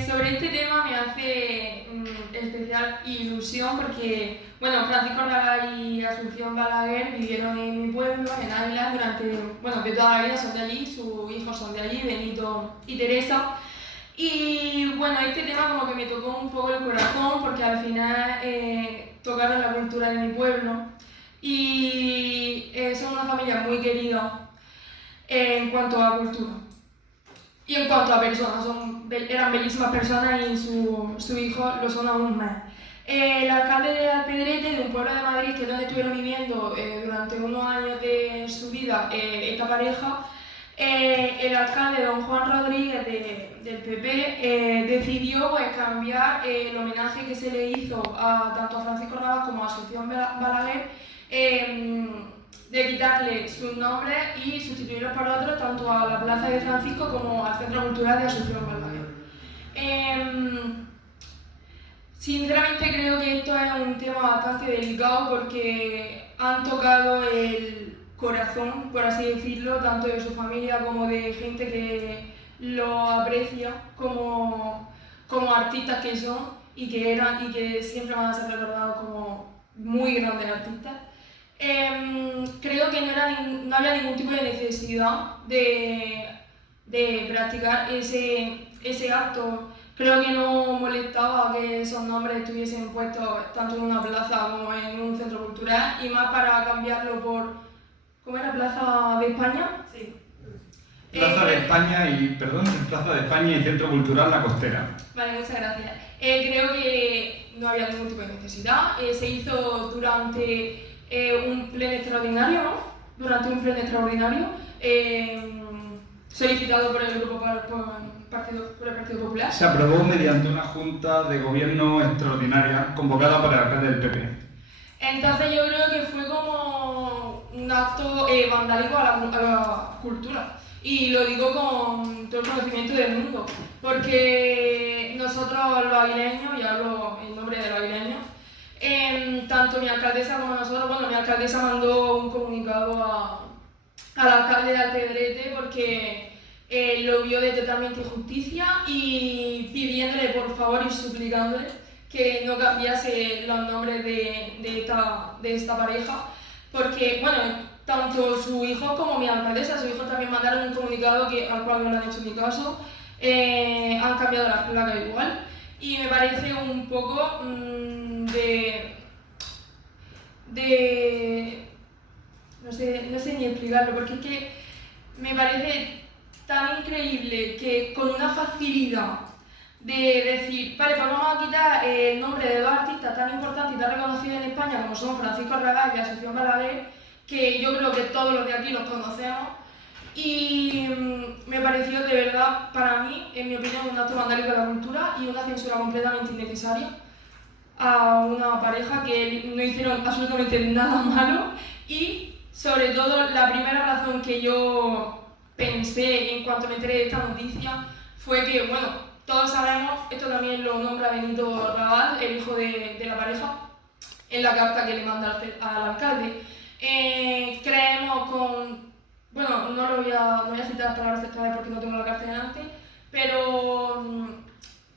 Sobre este tema me hace especial ilusión porque, bueno, Francisco Raval y Asunción Balaguer vivieron en mi pueblo, en Ávila, de toda la vida son de allí, sus hijos son de allí, Benito y Teresa. Y bueno, este tema como que me tocó un poco el corazón porque al final tocaron la cultura de mi pueblo. y son una familia muy querida en cuanto a cultura y en cuanto a personas. Eran bellísimas personas y su hijo lo son aún más. El alcalde de Alpedrete, de un pueblo de Madrid, que es donde estuvieron viviendo durante unos años de su vida esta pareja, el alcalde, don Juan Rodríguez del PP, decidió pues, cambiar el homenaje que se le hizo tanto a Francisco Rabas como a Asunción Balaguer, de quitarle sus nombres y sustituirlos por otros, tanto a la Plaza de Francisco como al Centro Cultural de Asunción Balaguer. Sinceramente creo que esto es un tema bastante delicado porque han tocado el corazón, por así decirlo, tanto de su familia como de gente que lo aprecia como artistas que son y que siempre van a ser recordados como muy grandes artistas. Creo que no había ningún tipo de necesidad de practicar ese acto. Creo que no molestaba que esos nombres estuviesen puestos tanto en una plaza como en un centro cultural y más para cambiarlo por... ¿Cómo era? ¿Plaza de España? Sí. Plaza de España Plaza de España y Centro Cultural La Costera. Vale, muchas gracias. Creo que no había ningún tipo de necesidad. Se hizo durante un pleno extraordinario, ¿no? Durante un pleno extraordinario solicitado por el grupo por el Partido Popular. Se aprobó mediante una junta de gobierno extraordinaria convocada por el alcalde del PP. Entonces yo creo que fue como un acto vandálico a la cultura. Y lo digo con todo el conocimiento del mundo, porque nosotros los aguileños, y hablo en nombre de los aguileños, tanto mi alcaldesa como nosotros, bueno, mi alcaldesa mandó un comunicado al alcalde de Alpedrete porque lo vio de totalmente injusticia y pidiéndole por favor y suplicándole que no cambiase los nombres de esta pareja, porque, bueno, tanto su hijo como mi alcaldesa, su hijo también mandaron un comunicado al cual no lo han hecho en mi caso, han cambiado la placa igual, y me parece un poco no sé ni explicarlo, porque es que me parece tan increíble que con una facilidad de decir, vale, pues vamos a quitar el nombre de dos artistas tan importantes y tan reconocidos en España como son Francisco Rabas y Asunción Balaguer, que yo creo que todos los de aquí los conocemos, y me pareció de verdad, para mí, en mi opinión, un acto vandálico de la cultura y una censura completamente innecesaria a una pareja que no hicieron absolutamente nada malo. Y sobre todo la primera razón que yo pensé en cuanto me enteré de esta noticia fue que, bueno, todos sabemos, esto también lo nombra Benito Rabal, el hijo de la pareja, en la carta que le manda al alcalde. Creemos bueno, no voy a citar las palabras esta vez porque no tengo la carta delante, pero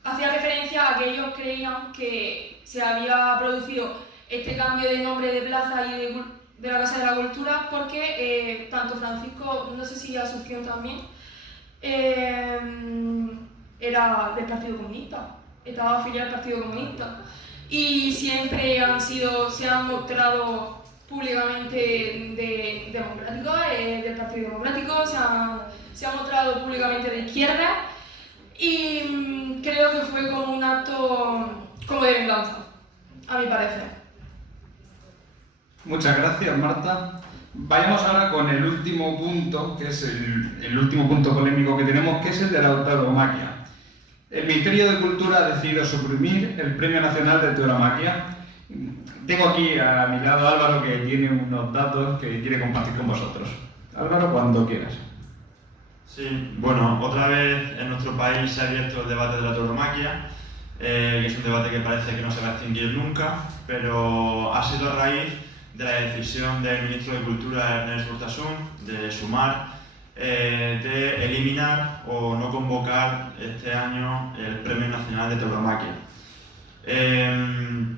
hacía referencia a que ellos creían que se había producido este cambio de nombre de plaza y de la Casa de la Cultura porque tanto Francisco, no sé si Asunción también, era del Partido Comunista, estaba afiliado al Partido Comunista y siempre se han mostrado públicamente democráticos, del Partido Democrático, se han mostrado públicamente de izquierda y creo que fue como un acto como de venganza, a mi parecer. Muchas gracias, Marta. Vayamos ahora con el último punto, que es el último punto polémico que tenemos, que es el de la tauromaquia. El Ministerio de Cultura ha decidido suprimir el Premio Nacional de Tauromaquia. Tengo aquí a mi lado a Álvaro, que tiene unos datos que quiere compartir con vosotros. Álvaro, cuando quieras. Sí, bueno, otra vez en nuestro país se ha abierto el debate de la tauromaquia, que es un debate que parece que no se va a extinguir nunca, pero ha sido a raíz de la decisión del ministro de Cultura, Ernest Urtasun, de sumar, de eliminar o no convocar este año el Premio Nacional de Tauromaquia.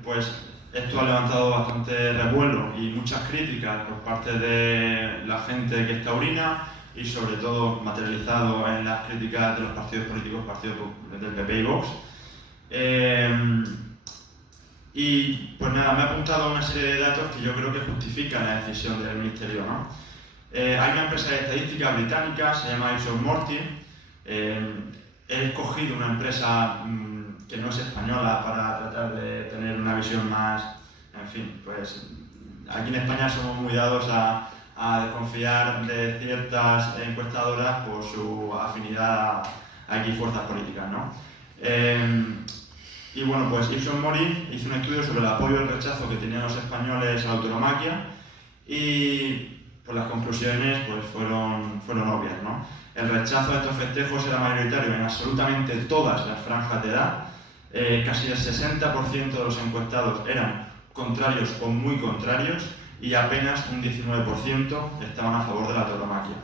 Pues esto ha levantado bastante revuelo y muchas críticas por parte de la gente que es taurina y sobre todo materializado en las críticas de los partidos políticos, partidos del PP y Vox. Y pues nada, me he apuntado una serie de datos que yo creo que justifican la decisión del Ministerio, ¿no? Hay una empresa de estadística británica, se llama Ipsos Morty. He escogido una empresa que no es española para tratar de tener una visión más, en fin, pues aquí en España somos muy dados a desconfiar de ciertas encuestadoras por su afinidad a X fuerzas políticas, ¿no? Y bueno, pues Ipsos Morty hizo un estudio sobre el apoyo y el rechazo que tenían los españoles a la tauromaquia y pues las conclusiones pues fueron obvias, ¿no? El rechazo a estos festejos era mayoritario en absolutamente todas las franjas de edad. Casi el 60% de los encuestados eran contrarios o muy contrarios y apenas un 19% estaban a favor de la tauromaquia.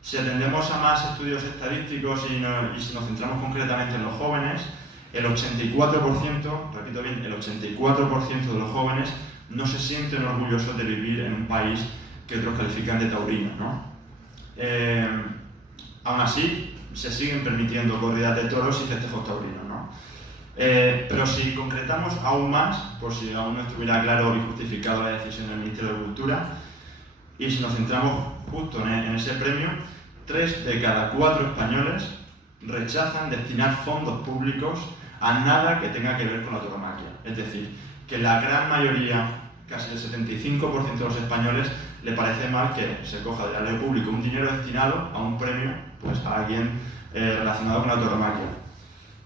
Si atendemos a más estudios estadísticos y si nos centramos concretamente en los jóvenes, el 84%, repito bien, el 84% de los jóvenes no se sienten orgullosos de vivir en un país que otros califican de taurino, ¿no? Aún así, se siguen permitiendo corridas de toros y festejos taurinos, ¿no? Pero si concretamos aún más, por si aún no estuviera claro y justificado la decisión del Ministerio de Cultura, y si nos centramos justo en ese premio, 3 de cada 4 españoles rechazan destinar fondos públicos a nada que tenga que ver con la tauromaquia. Es decir, que la gran mayoría, casi el 75% de los españoles, le parece mal que se coja del erario público un dinero destinado a un premio, pues a alguien relacionado con la tauromaquia.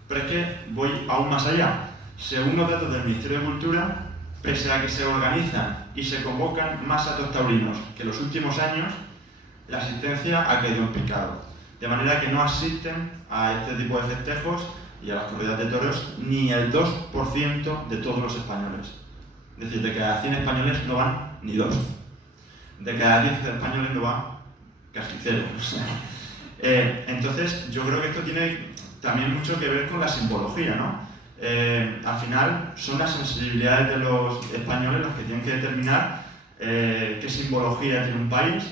Pero es que voy aún más allá. Según los datos del Ministerio de Cultura, pese a que se organizan y se convocan más actos taurinos que en los últimos años, la asistencia ha caído en picado. De manera que no asisten a este tipo de festejos y a las corridas de toros ni el 2% de todos los españoles. Es decir, de cada 100 españoles no van ni 2. De cada 10 españoles no van casi 0. Entonces, yo creo que esto tiene también mucho que ver con la simbología, ¿no? Al final, son las sensibilidades de los españoles las que tienen que determinar qué simbología tiene un país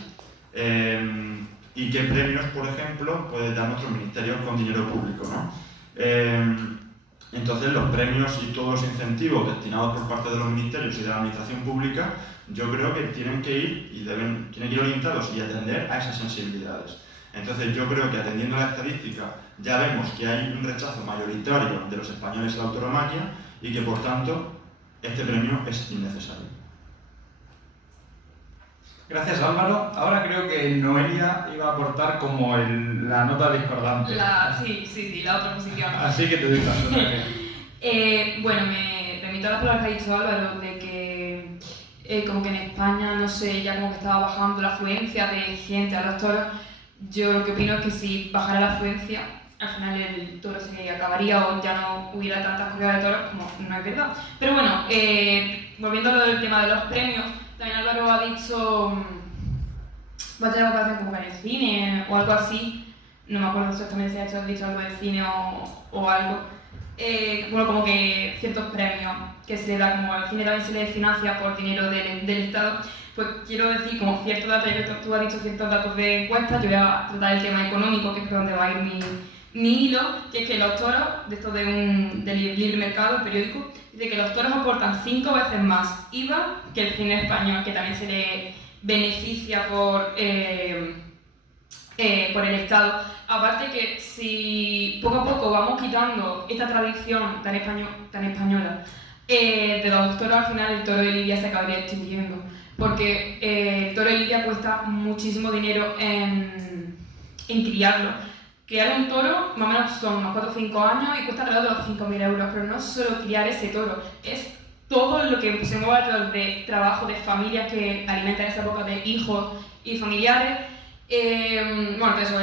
y qué premios, por ejemplo, puede dar nuestro ministerio con dinero público, ¿no? Entonces, los premios y todos los incentivos destinados por parte de los ministerios y de la administración pública, yo creo que tienen que ir tienen que ir orientados y atender a esas sensibilidades. Entonces, yo creo que atendiendo a la estadística ya vemos que hay un rechazo mayoritario de los españoles a la tauromaquia y que, por tanto, este premio es innecesario. Gracias, Álvaro. Ahora creo que Noelia iba a aportar como la nota discordante. Sí, la otra posición. Así que te doy paso. Bueno, me remito a las palabras que ha dicho Álvaro, de que como que en España, no sé, ya como que estaba bajando la afluencia de gente a los toros. Yo lo que opino es que si bajara la afluencia, al final el toro se acabaría o ya no hubiera tantas corridas de toros, como no es verdad. Pero bueno, volviendo al tema de los premios, también Álvaro ha dicho va a tener ocasión como en el cine o algo así, no me acuerdo exactamente si ha dicho algo del cine o algo. Bueno, como que ciertos premios que se le da, como al cine también se le financia por dinero del Estado. Pues quiero decir, como ciertos datos, ya que tú has dicho ciertos datos de encuestas, yo voy a tratar el tema económico, que es por donde va a ir mi hilo, que es que los toros, de esto del Libre Mercado, el periódico, dice que los toros aportan 5 veces más IVA que el cine español, que también se le beneficia por el Estado. Aparte que si poco a poco vamos quitando esta tradición tan española de los toros, al final el toro de Lidia se acabaría extinguiendo. Porque el toro de Lidia cuesta muchísimo dinero en criarlo. Criar un toro, más o menos son unos 4 o 5 años y cuesta alrededor de los 5.000 euros, pero no solo criar ese toro, es todo lo que se mueve alrededor de trabajo, de familias que alimentan esa época, de hijos y familiares. Bueno, eso,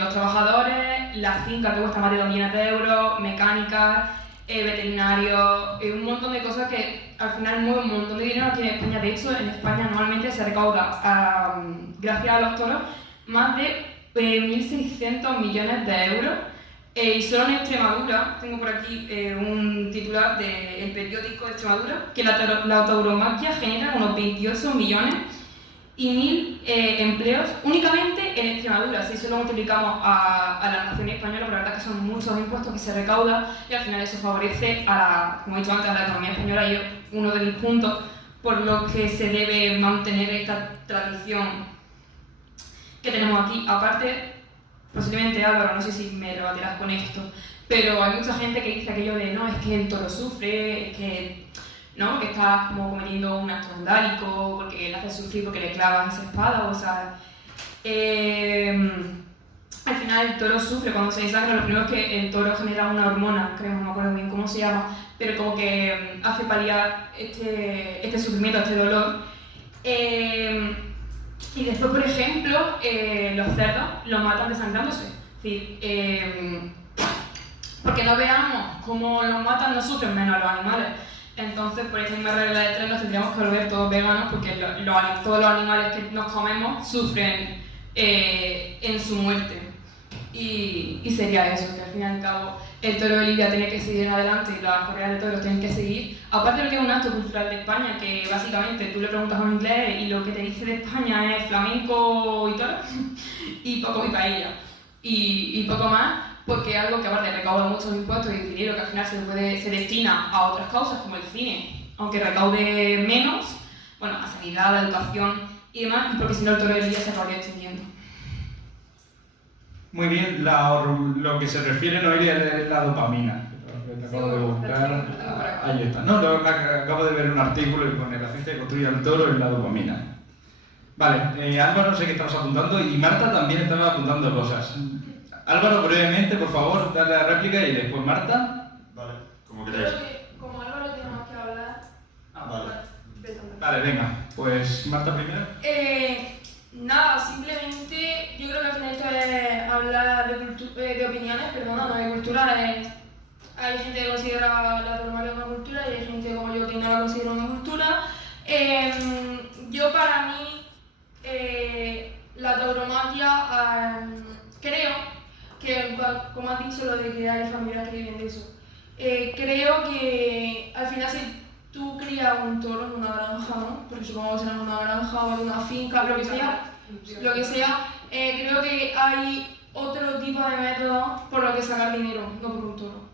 los trabajadores, la finca que cuesta más de 2 millones de euros, mecánicas, veterinarios, un montón de cosas que al final mueven un montón de dinero aquí en España. De hecho, en España anualmente se recauda, gracias a los toros, más de 1.600 millones de euros. Y solo en Extremadura, tengo por aquí un titular del periódico de Extremadura, que la tauromaquia genera unos 28 millones y 1.000 empleos únicamente en Extremadura. Si eso lo multiplicamos a la nación española, la verdad que son muchos impuestos que se recaudan y al final eso favorece como he dicho antes, a la economía española, y es uno de mis puntos por los que se debe mantener esta tradición que tenemos aquí. Aparte, posiblemente Álvaro, no sé si me rebatirás con esto, pero hay mucha gente que dice aquello de no, es que el toro sufre, es que ¿no? Que está como cometiendo un acto vandálico, porque le hace sufrir porque le clavan esa espada, o sea... al final el toro sufre cuando se desangra. Lo primero es que el toro genera una hormona, creo, no me acuerdo bien cómo se llama, pero como que hace paliar este sufrimiento, este dolor. Y después, por ejemplo, los cerdos los matan desangrándose. Es decir, porque no veamos cómo los matan, no sufren menos los animales. Entonces, por esa misma regla de 3 nos tendríamos que volver todos veganos, porque todos los animales que nos comemos sufren en su muerte. Y sería eso, que al fin y al cabo el toro de Lidia tiene que seguir adelante y las corridas de toros tienen que seguir. Aparte de lo que es un acto cultural de España, que básicamente tú le preguntas a un inglés y lo que te dice de España es flamenco y toro, y poco y paella, y poco más, porque es algo que aparte recauda muchos impuestos y dinero que al final se destina a otras causas como el cine, aunque recaude menos, bueno, a sanidad, a la educación y demás, porque si no el toro de Lidia se acabaría extinguiendo. Muy bien, lo que se refiere, Noelia, es la dopamina. Te acabo de buscar. Ahí está. No, acabo de ver un artículo y pone la ciencia que construye el toro es la dopamina. Vale, Álvaro, sé que estabas apuntando y Marta también estaba apuntando cosas. Álvaro, brevemente, por favor, dale la réplica y después Marta. Vale, como queráis. Creo que como Álvaro tiene más que hablar. Vale. Vale, venga, pues Marta primero. Nada, simplemente yo creo que al final esto es hablar de opiniones, perdona, no de cultura. Hay gente que considera la tauromaquia una cultura y hay gente como yo que no la considera una cultura. Yo para mí, la tauromaquia, creo que, como has dicho, lo de que hay familias que viven de eso, creo que al final si tú crías un toro en una granja, ¿no? Porque supongo que será en una granja o en una finca, lo que sea, creo que hay otro tipo de métodos por los que sacar dinero, no por un toro.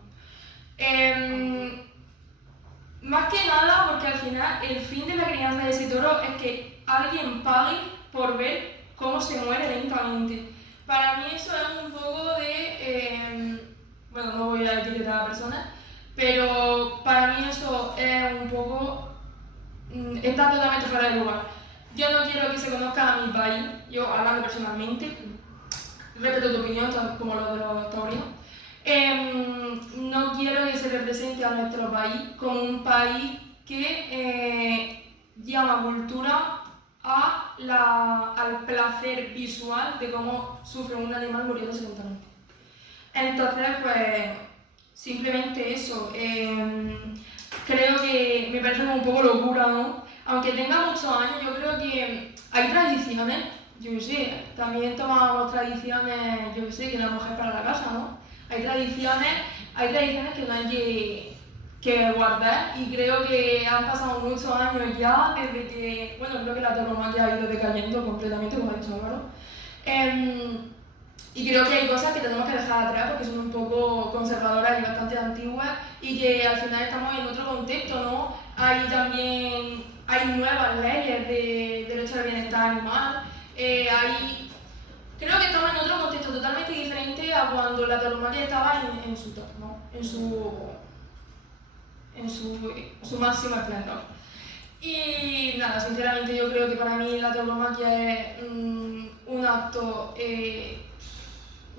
Más que nada porque al final el fin de la crianza de ese toro es que alguien pague por ver cómo se muere lentamente. Para mí eso es un poco de... bueno, no voy a etiquetar a la persona, pero para mí eso es un poco... está totalmente fuera de lugar. Yo no quiero que se conozca a mi país, yo hablando personalmente, respeto tu opinión como lo de los taurinos. No quiero que se represente a nuestro país como un país que llama cultura al placer visual de cómo sufre un animal muriéndose lentamente. Entonces, pues, simplemente eso. Creo que me parece como un poco locura, ¿no? Aunque tenga muchos años, yo creo que hay tradiciones, yo qué sé, también tomamos tradiciones, yo qué sé, que la mujer para la casa, ¿no? Hay tradiciones que no hay que guardar y creo que han pasado muchos años ya desde que, bueno, creo que la tauromaquia ha ido decayendo completamente, como ha dicho Álvaro. Y creo que hay cosas que tenemos que dejar atrás porque son un poco conservadoras y bastante antiguas y que al final estamos en otro contexto, ¿no? Hay nuevas leyes de derecho al bienestar animal, creo que estamos en otro contexto totalmente diferente a cuando la tauromaquia estaba en su top, ¿no? En su máximo esplendor. Y nada, sinceramente yo creo que para mí la tauromaquia es un acto,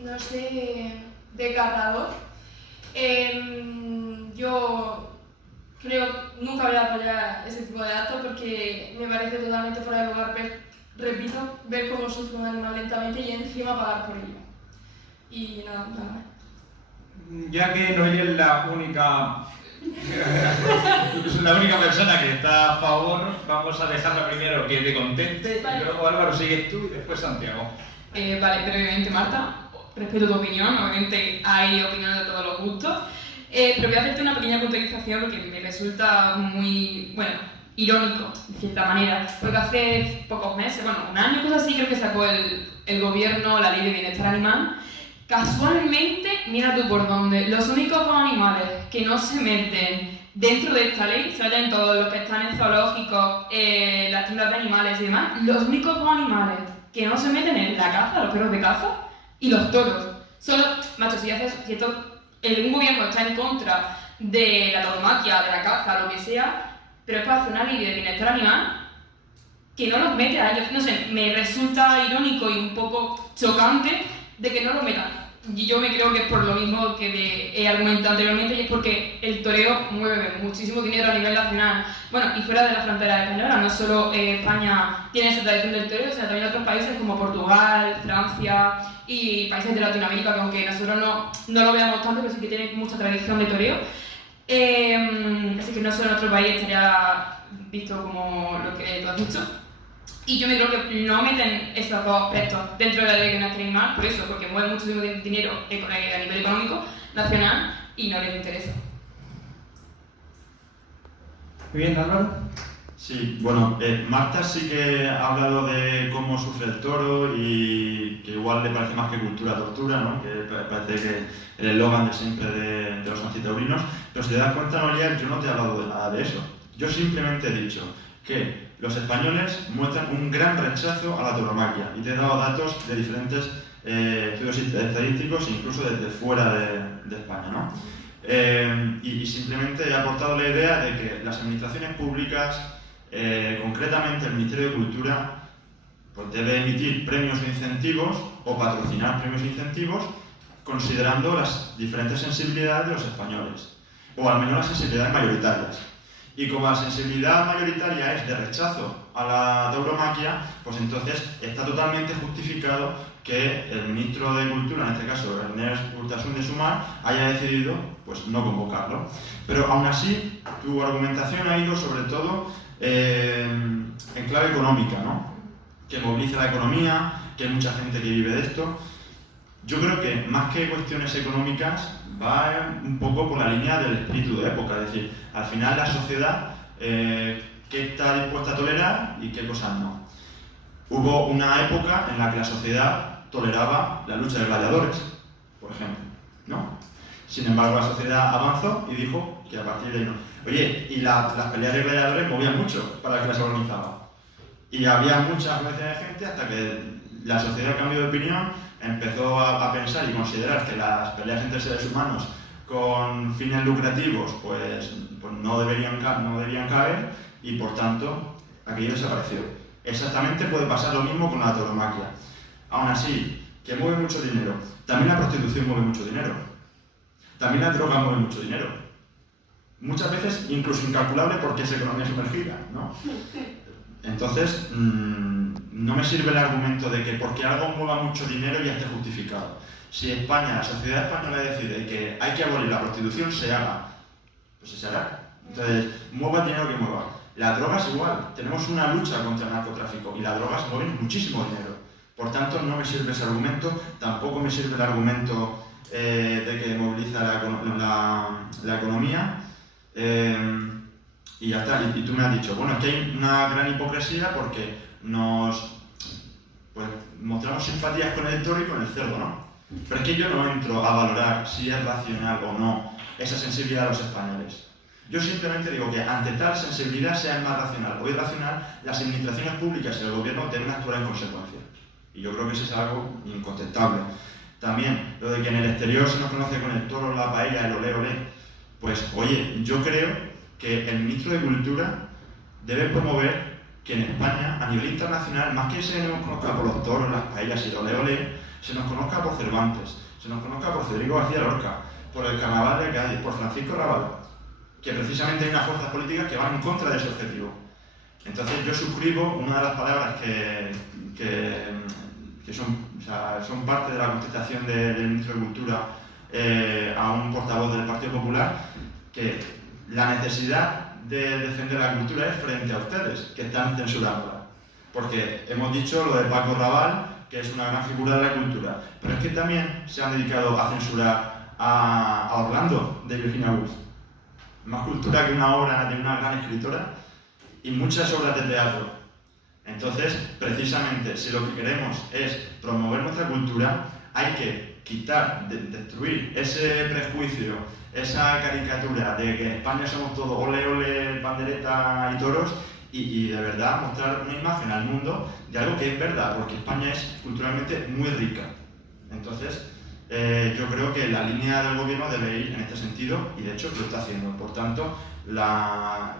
no sé, desgarrador. Yo creo que nunca voy a apoyar ese tipo de actos porque me parece totalmente fuera de lugar ver cómo sufre un animal lentamente y encima pagar por ello. Y nada más. Ya que Noelia es la única persona que está a favor, vamos a dejarla primero que te conteste y luego Álvaro sigues tú y después Santiago. Vale, brevemente Marta, respeto tu opinión, obviamente hay opiniones de todos los gustos, pero voy a hacerte una pequeña puntualización porque me resulta muy, bueno, irónico, de cierta manera, porque hace pocos meses, bueno, un año, cosas así, creo que sacó el gobierno la ley de bienestar animal. Casualmente, mira tú por dónde, los únicos animales que no se meten dentro de esta ley, se hallan todos los que están en zoológicos, las tiendas de animales y demás, los únicos dos animales que no se meten es la caza, los perros de caza y los toros. Solo, macho, si un gobierno está en contra de la tauromaquia, de la caza, lo que sea, pero es para hacer una ley de bienestar animal que no los mete a ellos. No sé, me resulta irónico y un poco chocante de que no los metan. Y yo me creo que es por lo mismo que he argumentado anteriormente, y es porque el toreo mueve muchísimo dinero a nivel nacional. Bueno, y fuera de la frontera española, no solo España tiene esa tradición del toreo, sino también otros países como Portugal, Francia y países de Latinoamérica, que aunque nosotros no lo veamos tanto, pero sí que tienen mucha tradición de toreo. Así que no solo en nuestro país estaría visto como lo que tú has dicho. Y yo me creo que no meten estos dos aspectos dentro de la ley de bienestar animal, por eso, porque mueven muchísimo dinero a nivel económico, nacional, y no les interesa. Muy bien, Álvaro. Sí, bueno, Marta sí que ha hablado de cómo sufre el toro y que igual le parece más que cultura tortura, ¿no? Que parece que el eslogan de siempre de los antitaurinos, pero si te das cuenta, Noelia, yo no te he hablado de nada de eso. Yo simplemente he dicho que los españoles muestran un gran rechazo a la tauromaquia y te he dado datos de diferentes estudios estadísticos, incluso desde fuera de España, ¿no? Y simplemente he aportado la idea de que las administraciones públicas, concretamente el Ministerio de Cultura, pues debe emitir premios o incentivos o patrocinar premios o incentivos considerando las diferentes sensibilidades de los españoles, o al menos las sensibilidades mayoritarias. Y como la sensibilidad mayoritaria es de rechazo a la tauromaquia, pues entonces está totalmente justificado que el ministro de Cultura, en este caso Ernest Urtasun de Sumar, haya decidido pues, no convocarlo. Pero aún así, tu argumentación ha ido sobre todo en clave económica, ¿no? Que moviliza la economía, que hay mucha gente que vive de esto. Yo creo que más que cuestiones económicas va un poco por la línea del espíritu de época, es decir, al final la sociedad qué está dispuesta a tolerar y qué cosas no. Hubo una época en la que la sociedad toleraba la lucha de gladiadores, por ejemplo, ¿no? Sin embargo, la sociedad avanzó y dijo que a partir de ahí no. Oye, y las peleas de gladiadores movían mucho para que las organizaba. Y había mucha afluencia de gente hasta que la sociedad cambió de opinión, empezó a pensar y considerar que las peleas entre seres humanos con fines lucrativos pues no deberían caber y por tanto aquello desapareció. Exactamente puede pasar lo mismo con la tauromaquia. Aún así, que mueve mucho dinero. También la prostitución mueve mucho dinero. También la droga mueve mucho dinero. Muchas veces incluso incalculable porque es economía sumergida, ¿no? Entonces, no me sirve el argumento de que porque algo mueva mucho dinero ya esté justificado. Si España, la sociedad española decide que hay que abolir la prostitución, se haga, pues se hará. Entonces, mueva el dinero que mueva. La droga es igual, tenemos una lucha contra el narcotráfico y las drogas mueven muchísimo dinero. Por tanto, no me sirve ese argumento, tampoco me sirve el argumento de que moviliza la economía. Y ya está, y tú me has dicho, bueno, es que hay una gran hipocresía porque mostramos simpatías con el toro y con el cerdo, ¿no? Pero es que yo no entro a valorar si es racional o no esa sensibilidad de los españoles. Yo simplemente digo que ante tal sensibilidad, sea más racional o irracional, las administraciones públicas y el gobierno deben actuar en consecuencia. Y yo creo que eso es algo incontestable. También, lo de que en el exterior se nos conoce con el toro, la paella, el olé olé, pues oye, yo creo que el ministro de Cultura debe promover que en España, a nivel internacional, más que se nos conozca por los toros, las paellas y el olé olé, se nos conozca por Cervantes, se nos conozca por Federico García Lorca, por el Carnaval de Cádiz, por Francisco Rabal, que precisamente hay unas fuerzas políticas que van en contra de ese objetivo. Entonces yo suscribo una de las palabras que son parte de la contestación del ministro de Cultura a un portavoz del Partido Popular, que la necesidad de defender la cultura es frente a ustedes, que están censurándola. Porque hemos dicho lo de Paco Raval, que es una gran figura de la cultura, pero es que también se han dedicado a censurar a Orlando, de Virginia Woolf. Más cultura que una obra de una gran escritora. y muchas obras de teatro. Entonces, precisamente, si lo que queremos es promover nuestra cultura, hay que quitar, destruir ese prejuicio, esa caricatura de que en España somos todos ole, ole, pandereta y toros, y de verdad mostrar una imagen al mundo de algo que es verdad, porque España es culturalmente muy rica. Entonces, yo creo que la línea del gobierno debe ir en este sentido, y de hecho lo está haciendo. Por tanto, la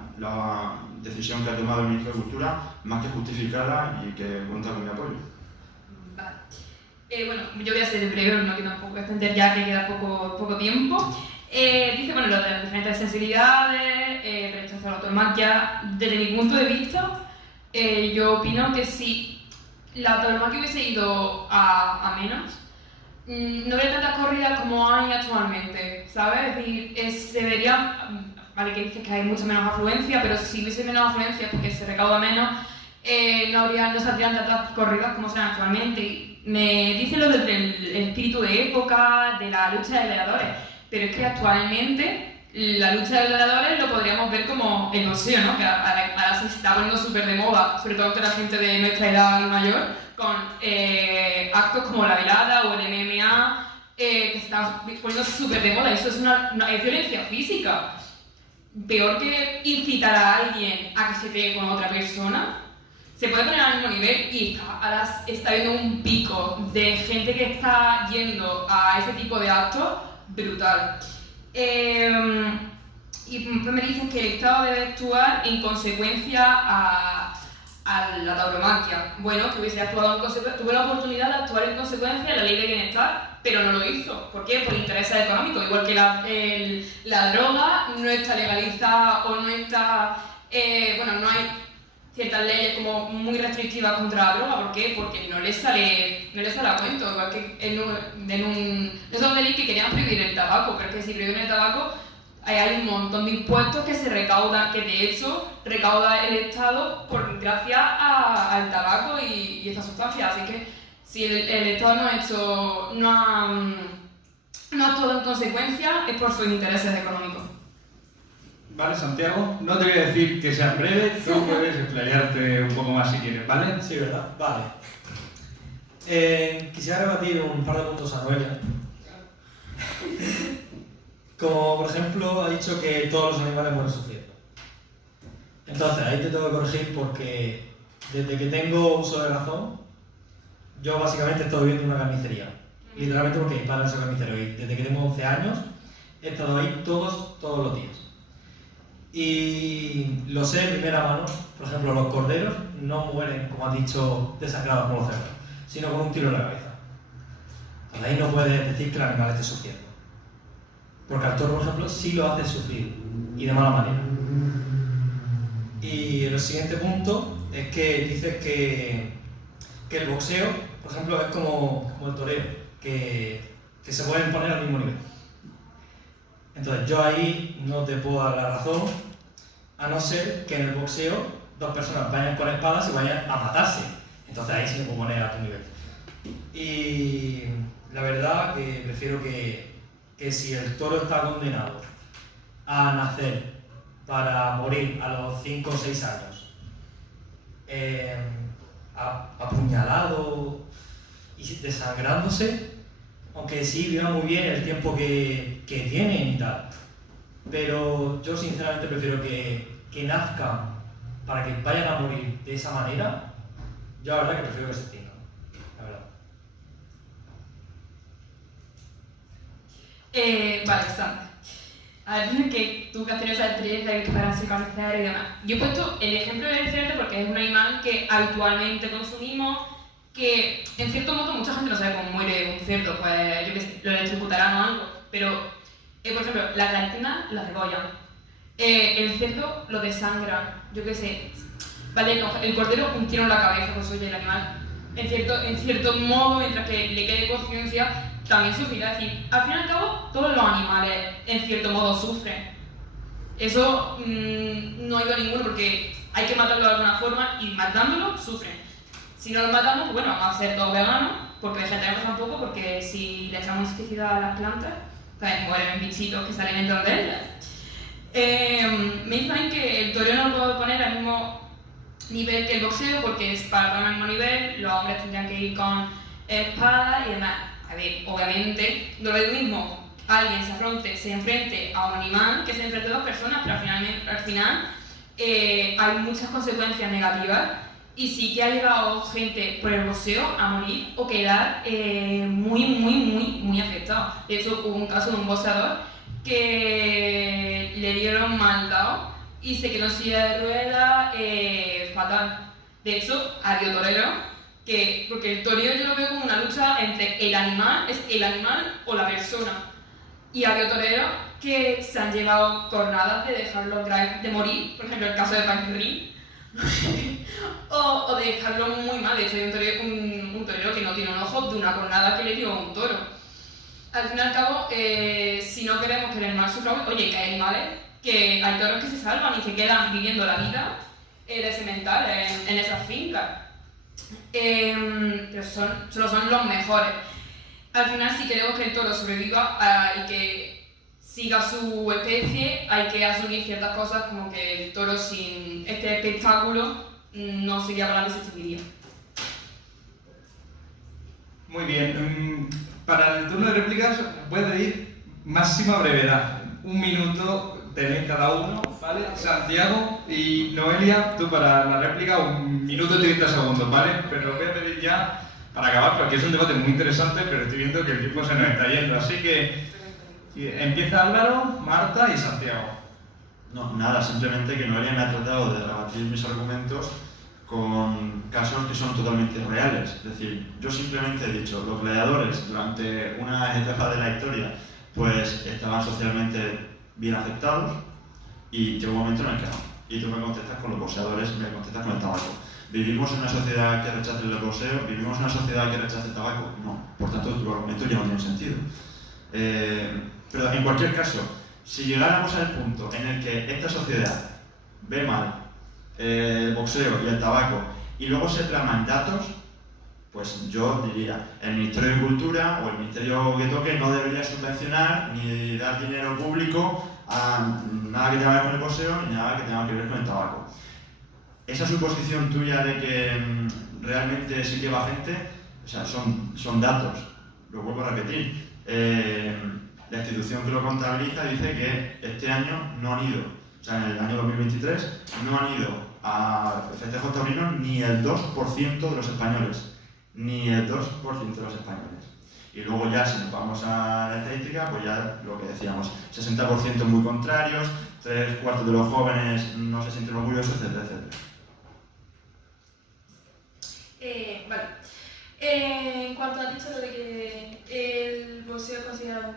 decisión que ha tomado el ministro de Cultura, más que justificada y que cuenta con mi apoyo. Vale. Bueno, yo voy a ser breve, no quiero tampoco extender ya que queda poco tiempo. Dice, bueno, lo de las diferentes sensibilidades, rechazo a la tauromaquia. Desde mi punto de vista, yo opino que si la tauromaquia hubiese ido a menos, no habría tantas corridas como hay actualmente, ¿sabes? Es decir, se vería, vale que dices que hay mucha menos afluencia, pero si hubiese menos afluencia porque se recauda menos, no saldrían tantas corridas como se dan actualmente. Y me dicen lo del espíritu de época, de la lucha de gladiadores, pero es que actualmente la lucha de gladiadores lo podríamos ver como el boxeo, ¿no? Que ahora se está poniendo súper de moda, sobre todo entre la gente de nuestra edad y mayor, con actos como la velada o el MMA, que se está poniendo súper de moda. Eso es violencia física. Peor que incitar a alguien a que se pegue con otra persona, se puede poner al mismo nivel y ahora está habiendo un pico de gente que está yendo a ese tipo de actos brutal. Y pues me dicen que el Estado debe actuar en consecuencia a la tauromaquia. Bueno, que hubiese actuado en consecuencia, tuvo la oportunidad de actuar en consecuencia a la ley de bienestar, pero no lo hizo. ¿Por qué? Por intereses económicos. Igual que la droga no está legalizada o no está... no hay ciertas leyes como muy restrictivas contra la droga. ¿Por qué? Porque no les sale a cuento. Igual que en un de ley que querían prohibir el tabaco, pero es que si prohíben el tabaco hay un montón de impuestos que se recaudan, que de hecho recauda el Estado gracias al tabaco y esta sustancia. Así que si el Estado no ha actuado en consecuencia es por sus intereses económicos. Vale, Santiago, no te voy a decir que seas breve, tú puedes explayarte un poco más si quieres, ¿vale? Sí, ¿verdad? Vale. Quisiera rebatir un par de puntos a Noelia. Como por ejemplo ha dicho que todos los animales mueren sufriendo. Entonces ahí te tengo que corregir porque desde que tengo uso de razón, yo básicamente estoy viviendo en una carnicería. Literalmente porque mi padre es carnicero y desde que tengo 11 años he estado ahí todos los días. Y lo sé de primera mano, por ejemplo los corderos no mueren, como has dicho, desangrados como los cerdos, sino con un tiro en la cabeza. Entonces ahí no puedes decir que el animal esté sufriendo. Porque al toro, por ejemplo, sí lo hace sufrir, y de mala manera. Y el siguiente punto es que dices que el boxeo, por ejemplo, es como el toreo, que se pueden poner al mismo nivel. Entonces yo ahí no te puedo dar la razón, a no ser que en el boxeo dos personas vayan con espadas y vayan a matarse. Entonces ahí sí me puedo poner a tu nivel. Y la verdad que prefiero que si el toro está condenado a nacer para morir a los 5 o 6 años, apuñalado y desangrándose, aunque sí viva muy bien el tiempo que tienen y tal, pero yo sinceramente prefiero que nazcan para que vayan a morir de esa manera. Yo la verdad que prefiero que se extingan, la verdad. Vale, Sandra. A ver, que tú que has tenido esa experiencia de que para ser carnicero y demás. Yo he puesto el ejemplo del cerdo porque es un animal que habitualmente consumimos, que en cierto modo mucha gente no sabe cómo muere un cerdo, pues yo que sé, lo electrocutarán o algo, pero por ejemplo, la gallina la degollan, el cerdo lo desangran, yo que sé, vale, no, el cordero un tiro en la cabeza, pues oye, el animal en cierto modo, mientras que le quede conciencia, también sufrirá. Es decir, al fin y al cabo, todos los animales en cierto modo sufren. Eso no ha ido a ninguno porque hay que matarlo de alguna forma y matándolo sufren. Si no lo matamos, bueno, vamos a ser todos veganos, porque vegetarianos tampoco, porque si le echamos insecticida a las plantas, pues mueren bichitos que se alimentan de ellas. Me dicen que el toreo no lo puedo poner al mismo nivel que el boxeo porque es para poner al mismo nivel, los hombres tendrían que ir con espadas y demás. A ver, obviamente, no es lo mismo alguien se enfrente a un animal que se enfrente a dos personas, pero al final hay muchas consecuencias negativas y sí que ha llegado gente por el boxeo a morir o quedar muy afectado. De hecho, hubo un caso de un boxeador que le dieron mal dado y se quedó en silla de ruedas fatal. De hecho, había toreros porque el toreo yo lo veo como una lucha entre el animal o la persona. Y había toreros que se han llevado cornadas de dejarlos graves, de morir, por ejemplo el caso de Paquirrín, o de dejarlo muy mal. De hecho hay un torero que no tiene un ojo de una cornada que le dio a un toro. Al fin y al cabo, si no queremos que el animal sufra, oye, que hay animales, que hay toros que se salvan y se quedan viviendo la vida de semental en esas fincas. Pero solo son los mejores. Al final, si queremos que el toro sobreviva y que siga su especie, hay que asumir ciertas cosas como que el toro sin este espectáculo no sería para que se extinguiría. Muy bien. Para el turno de réplicas voy a pedir máxima brevedad. 1 minuto tenéis cada uno, ¿vale? Santiago y Noelia, tú para la réplica 1 minuto y 30 segundos, ¿vale? Pero voy a pedir ya para acabar, porque es un debate muy interesante, pero estoy viendo que el tiempo se nos está yendo. Así que empieza Álvaro, Marta y Santiago. No, nada, simplemente que Noelia me ha tratado de rebatir mis argumentos con casos que son totalmente reales. Es decir, yo simplemente he dicho, los gladiadores durante una etapa de la historia pues estaban socialmente bien aceptados y llegó un momento en el que no. Y tú me contestas con los boxeadores, me contestas con el tabaco. ¿Vivimos en una sociedad que rechace el boxeo? ¿Vivimos en una sociedad que rechace el tabaco? No. Por tanto, tu argumento ya no tiene sentido. Pero en cualquier caso, si llegáramos al punto en el que esta sociedad ve mal el boxeo y el tabaco y luego se plasman datos, pues yo diría, el Ministerio de Cultura o el Ministerio que toque no debería subvencionar ni dar dinero público a nada que tenga que ver con el boxeo ni nada que tenga que ver con el tabaco. Esa suposición tuya de que realmente sí que va gente, o sea, son datos, lo vuelvo a repetir. La institución que lo contabiliza dice que este año no han ido, o sea, en el año 2023 no han ido a festejos taurinos ni el 2% de los españoles, ni el 2% de los españoles. Y luego ya, si nos vamos a la estadística, pues ya lo que decíamos, 60% muy contrarios, 3/4 de los jóvenes no se sienten orgullosos, etcétera, etcétera. Vale. En cuanto has dicho lo de que el boxeo es considerado,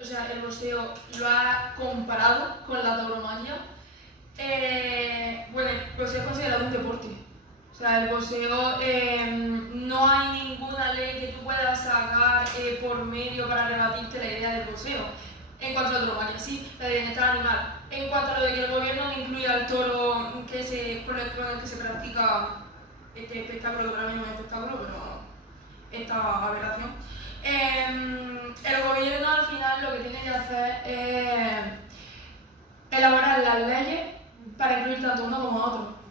o sea, el boxeo lo ha comparado con la tauromaquia, bueno, el boxeo es considerado un deporte. O sea, el boxeo, no hay ninguna ley que tú puedas sacar por medio para rebatirte la idea del boxeo. En cuanto a la tauromaquia, sí, la de bienestar animal. En cuanto a lo de que el gobierno no incluya al toro con el que se practica este espectáculo, que para mí no es un espectáculo, pero esta aberración. El gobierno al final lo que tiene que hacer es elaborar las leyes para incluir tanto uno como otro.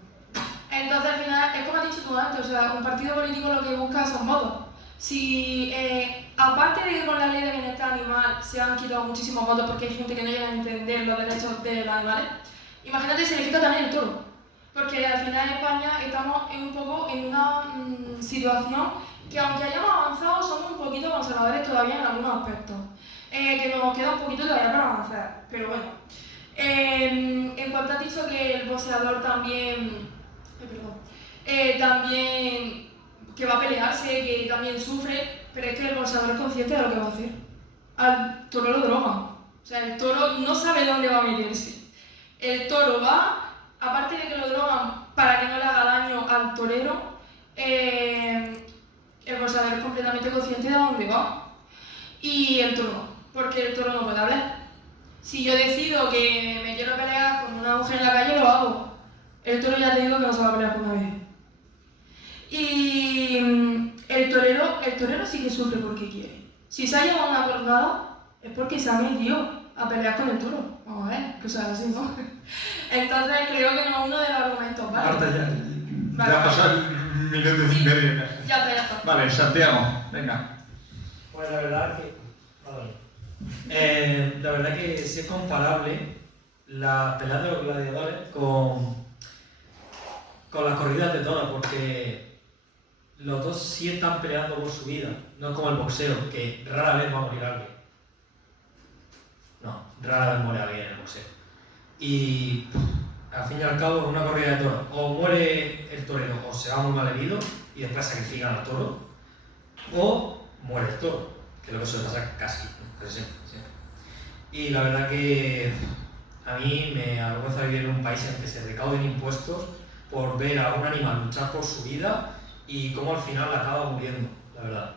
Entonces al final, es como has dicho tú antes, o sea, un partido político lo que busca son votos. Si, aparte de que con la ley de bienestar animal se han quitado muchísimos votos porque hay gente que no llega a entender los derechos de los animales, imagínate si le quita también el toro. Porque al final en España estamos un poco en una situación que aunque hayamos avanzado somos un poquito conservadores todavía en algunos aspectos. Que nos queda un poquito todavía para avanzar, pero bueno. En cuanto has dicho que el boxeador también que va a pelearse, que también sufre, pero es que el boxeador es consciente de lo que va a hacer. Al toro lo drogan. O sea, el toro no sabe dónde va a meterse. El toro va, aparte de que lo drogan para que no le haga daño al torero, el boxeador es completamente consciente de dónde va. Y el toro no, porque el toro no puede hablar. Si yo decido que me quiero pelear con una mujer en la calle, lo hago. El toro ya te digo que no se va a pelear con nadie. Y el torero sí que sufre porque quiere. Si se ha llevado una cornada, es porque se ha metido a pelear con el toro. Vamos a ver, que eso es así, ¿no? Entonces creo que no es uno de los argumentos válidos. Marta, ya Vale. ha pasado el minuto y medio. Ya está. Vale, Santiago, venga. Pues la verdad que... la verdad que sí es comparable la pelea de los gladiadores con las corridas de toros, porque los dos sí están peleando por su vida, no es como el boxeo, que rara vez va a morir alguien. No, rara vez muere alguien en el boxeo. Y al fin y al cabo, en una corrida de toros, o muere el torero o se va muy mal herido y después sacrifican al toro, o muere el toro, que es lo que suele pasar casi siempre. ¿Sí? Y la verdad que a mí me avergüenza vivir en un país en el que se recauden impuestos por ver a un animal luchar por su vida y cómo al final acaba muriendo, la verdad.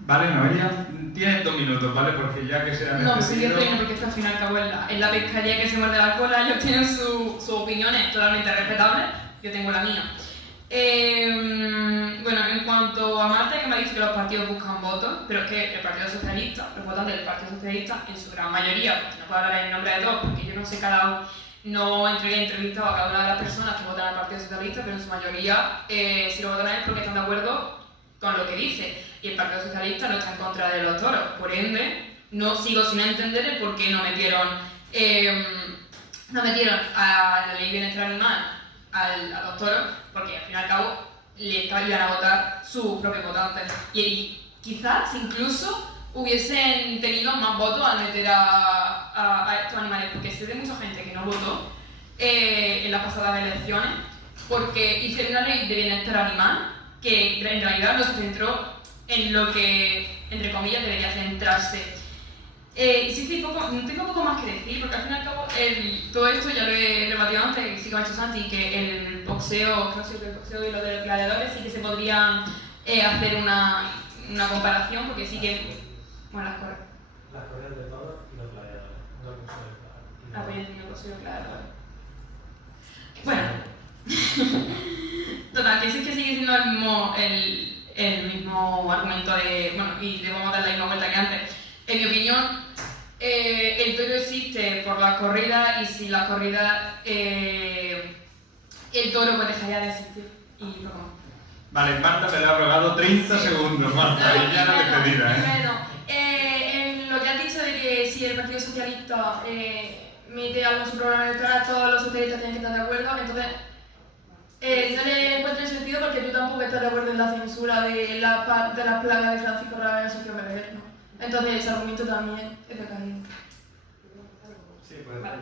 Vale, Noelia, tienes 2 minutos, ¿vale? Porque ya que se han No, sí, yo extendido... estoy porque esto al fin y al cabo es la pescadilla que se muerde la cola, ellos tienen sus opiniones totalmente respetables, yo tengo la mía. Bueno, en cuanto a Marta, que me ha dicho que los partidos buscan votos, pero es que el Partido Socialista, los votantes del Partido Socialista, en su gran mayoría, porque no puedo hablar en nombre de todos, porque yo no sé no he entrevistado a cada una de las personas que votan al Partido Socialista, pero en su mayoría si lo votan a él porque están de acuerdo con lo que dice. Y el Partido Socialista no está en contra de los toros, por ende, no sigo sin entender el por qué no metieron a la ley de bienestar animal a los toros, porque al fin y al cabo le iban a votar sus propios votantes. Y quizás incluso hubiesen tenido más votos al meter a estos animales, porque sé de mucha gente que no votó en las pasadas elecciones, porque hicieron una ley de bienestar animal que en realidad no se centró en lo que, entre comillas, debería centrarse. Sí, tengo poco más que decir, porque al fin y al cabo todo esto ya lo he rebatido antes, sí que me ha hecho Santi, que el boxeo y lo de los gladiadores sí que se podrían hacer una comparación, porque sí que... Bueno, Las corridas de toros y los gladiadores, no el boxeo de pues yo tengo el boxeo y los gladiadores. Bueno, total, que sí que sigue siendo el mismo argumento de... Bueno, y le vamos a dar la misma vuelta que antes. En mi opinión, el toro existe por la corrida y sin la corrida el toro pues dejaría de existir. Y poco más. Vale, Marta me lo ha rogado 30 segundos, Marta, y ya no despedida, En lo que has dicho de que si el Partido Socialista mete algo en su programa electoral, todos los socialistas tienen que estar de acuerdo, entonces no le encuentro sentido porque tú tampoco estás de acuerdo en la censura de las plagas de Francisco Ravera y Sergio Berger, ¿no? Entonces ese argumento también es decaído. Sí, puede Vale.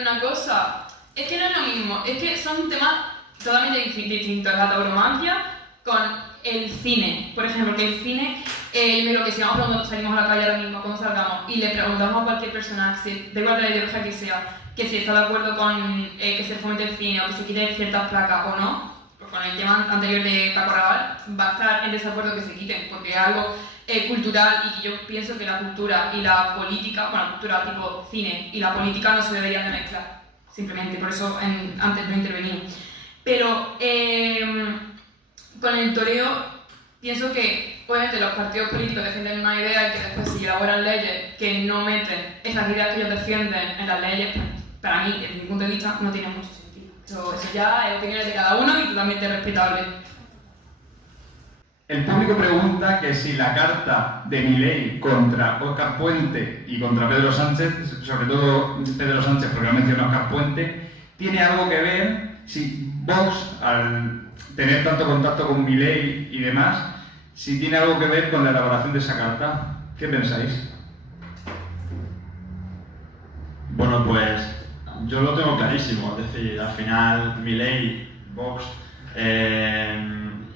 Una cosa, es que no es lo mismo, es que son temas totalmente distintos. La tauromaquia con el cine, por ejemplo, que el cine, yo creo que si salimos a la calle ahora mismo, cuando salgamos, y le preguntamos a cualquier persona, da igual de la ideología que sea, que si está de acuerdo con que se fomente el cine o que se quiten ciertas placas o no, pues con el tema anterior de Paco Raval, va a estar en desacuerdo que se quiten, porque es algo cultural y que yo pienso que la cultura y la política, bueno, la cultura tipo cine y la política no se deberían de mezclar, simplemente, por eso antes no intervení. Pero con el toreo pienso que obviamente los partidos políticos defienden una idea y que después si elaboran leyes que no meten esas ideas que ellos defienden en las leyes, pues, para mí, desde mi punto de vista, no tiene mucho sentido. Eso ya es opiniones de cada uno y totalmente respetable. El público pregunta que si la carta de Milei contra Óscar Puente y contra Pedro Sánchez, sobre todo Pedro Sánchez porque no menciona Óscar Puente, tiene algo que ver si Vox, al tener tanto contacto con Milei y demás, si tiene algo que ver con la elaboración de esa carta. ¿Qué pensáis? Bueno, pues yo lo tengo clarísimo, es decir, al final Milei, Vox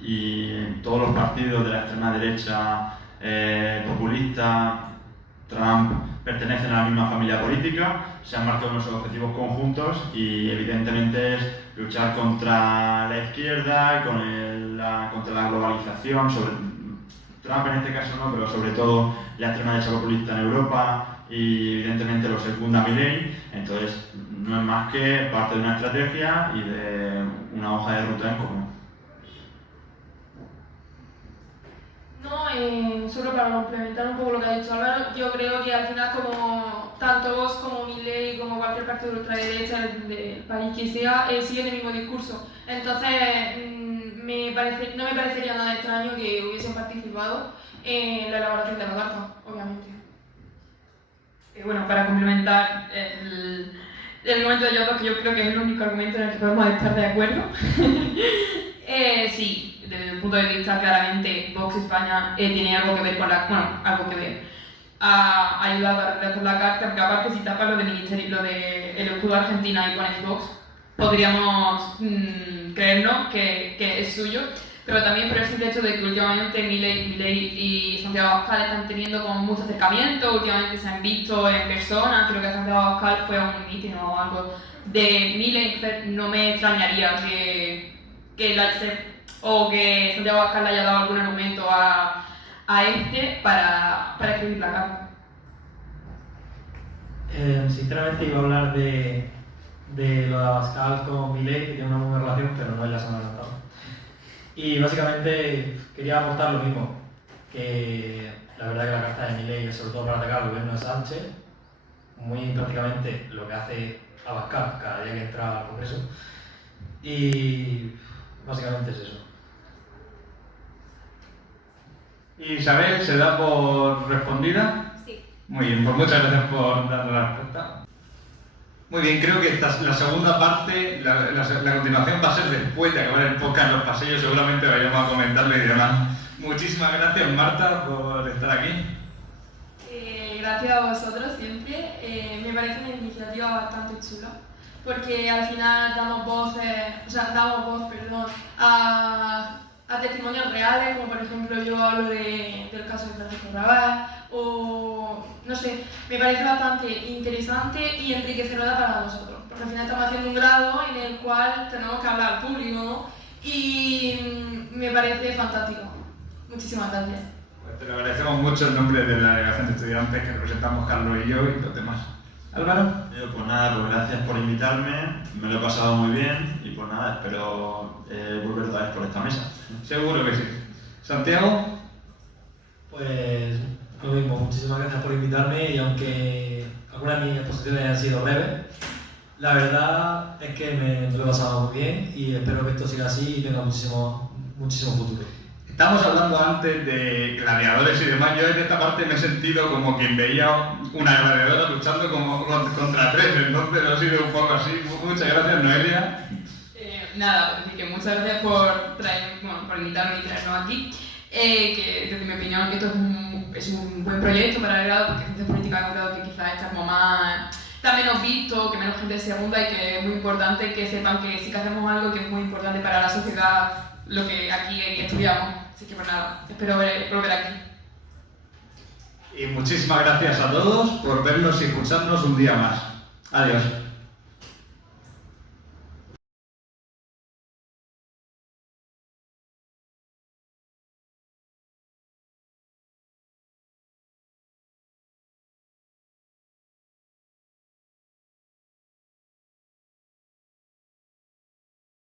y todos los partidos de la extrema derecha populista, Trump, pertenecen a la misma familia política, se han marcado unos objetivos conjuntos y evidentemente es luchar contra la izquierda, contra la globalización, Trump en este caso no, pero sobre todo la extrema derecha populista en Europa y evidentemente lo secunda Milei, entonces no es más que parte de una estrategia y de una hoja de ruta en común. No, solo para complementar un poco lo que ha dicho Álvaro, yo creo que al final como tanto Vox como Milei como cualquier partido de ultraderecha del país que sea, siguen el mismo discurso. Entonces, no me parecería nada extraño que hubiesen participado en la elaboración de la carta, obviamente. Bueno, para complementar el argumento de Yotos, que yo creo que es el único argumento en el que podemos estar de acuerdo. Sí, desde el punto de vista claramente Vox España tiene algo que ver con algo que ver. Ha ayudado a redactar la carta, porque aparte si tapas lo de ministerio, lo de el escudo de Argentina y pones Vox, podríamos creernos que es suyo, pero también por el simple hecho de que últimamente Milei y Santiago Abascal están teniendo como mucho acercamiento, últimamente se han visto en persona, creo que Santiago Abascal fue a un mitin o algo de Milei, entonces no me extrañaría que Santiago Abascal le haya dado algún argumento a este para escribir la carta. Sinceramente iba a hablar de lo de Abascal con Milei, que tiene una buena relación, pero no es la semana pasada. Y básicamente quería aportar lo mismo, que la verdad que la carta de Milei es sobre todo para atacar al gobierno de Sánchez, muy prácticamente lo que hace Abascal cada día que entra al Congreso, y básicamente es eso. Isabel, ¿se da por respondida? Sí. Muy bien, pues muchas gracias por dar la respuesta. Muy bien, creo que la segunda parte, la continuación va a ser después de acabar el podcast en los pasillos, seguramente vayamos a comentarlo y demás. Muchísimas gracias, Marta, por estar aquí. Gracias a vosotros siempre. Me parece una iniciativa bastante chula, porque al final damos voz a testimonios reales, como por ejemplo yo hablo del caso de Francisco Rabal, o no sé, me parece bastante interesante y enriquecedora para nosotros, porque al final estamos haciendo un grado en el cual tenemos que hablar al público, ¿no? Y me parece fantástico. Muchísimas gracias. Pues te lo agradecemos mucho en nombre de la delegación de estudiantes que representamos Carlos y yo y los demás. Álvaro. Pues nada, pues gracias por invitarme, me lo he pasado muy bien y pues nada, espero volver otra vez por esta mesa. Seguro que sí. Santiago. Pues lo mismo, muchísimas gracias por invitarme y aunque algunas de mis exposiciones han sido breves, la verdad es que me lo he pasado muy bien y espero que esto siga así y tenga muchísimo futuro. Estamos hablando antes de gladiadores y demás. Yo en esta parte me he sentido como quien veía una gladiadora luchando como contra tres, entonces ha sido un poco así. Muchas gracias, Noelia. Nada, decir que muchas gracias por invitarme y traernos aquí. Que desde mi opinión esto es un buen proyecto para el grado, porque Ciencias Políticas es un grado que quizás está como está menos visto, que menos gente se abunda y que es muy importante que sepan que sí que hacemos algo que es muy importante para la sociedad, lo que aquí estudiamos. Así que pues nada, espero volver aquí. Y muchísimas gracias a todos por vernos y escucharnos un día más. Adiós.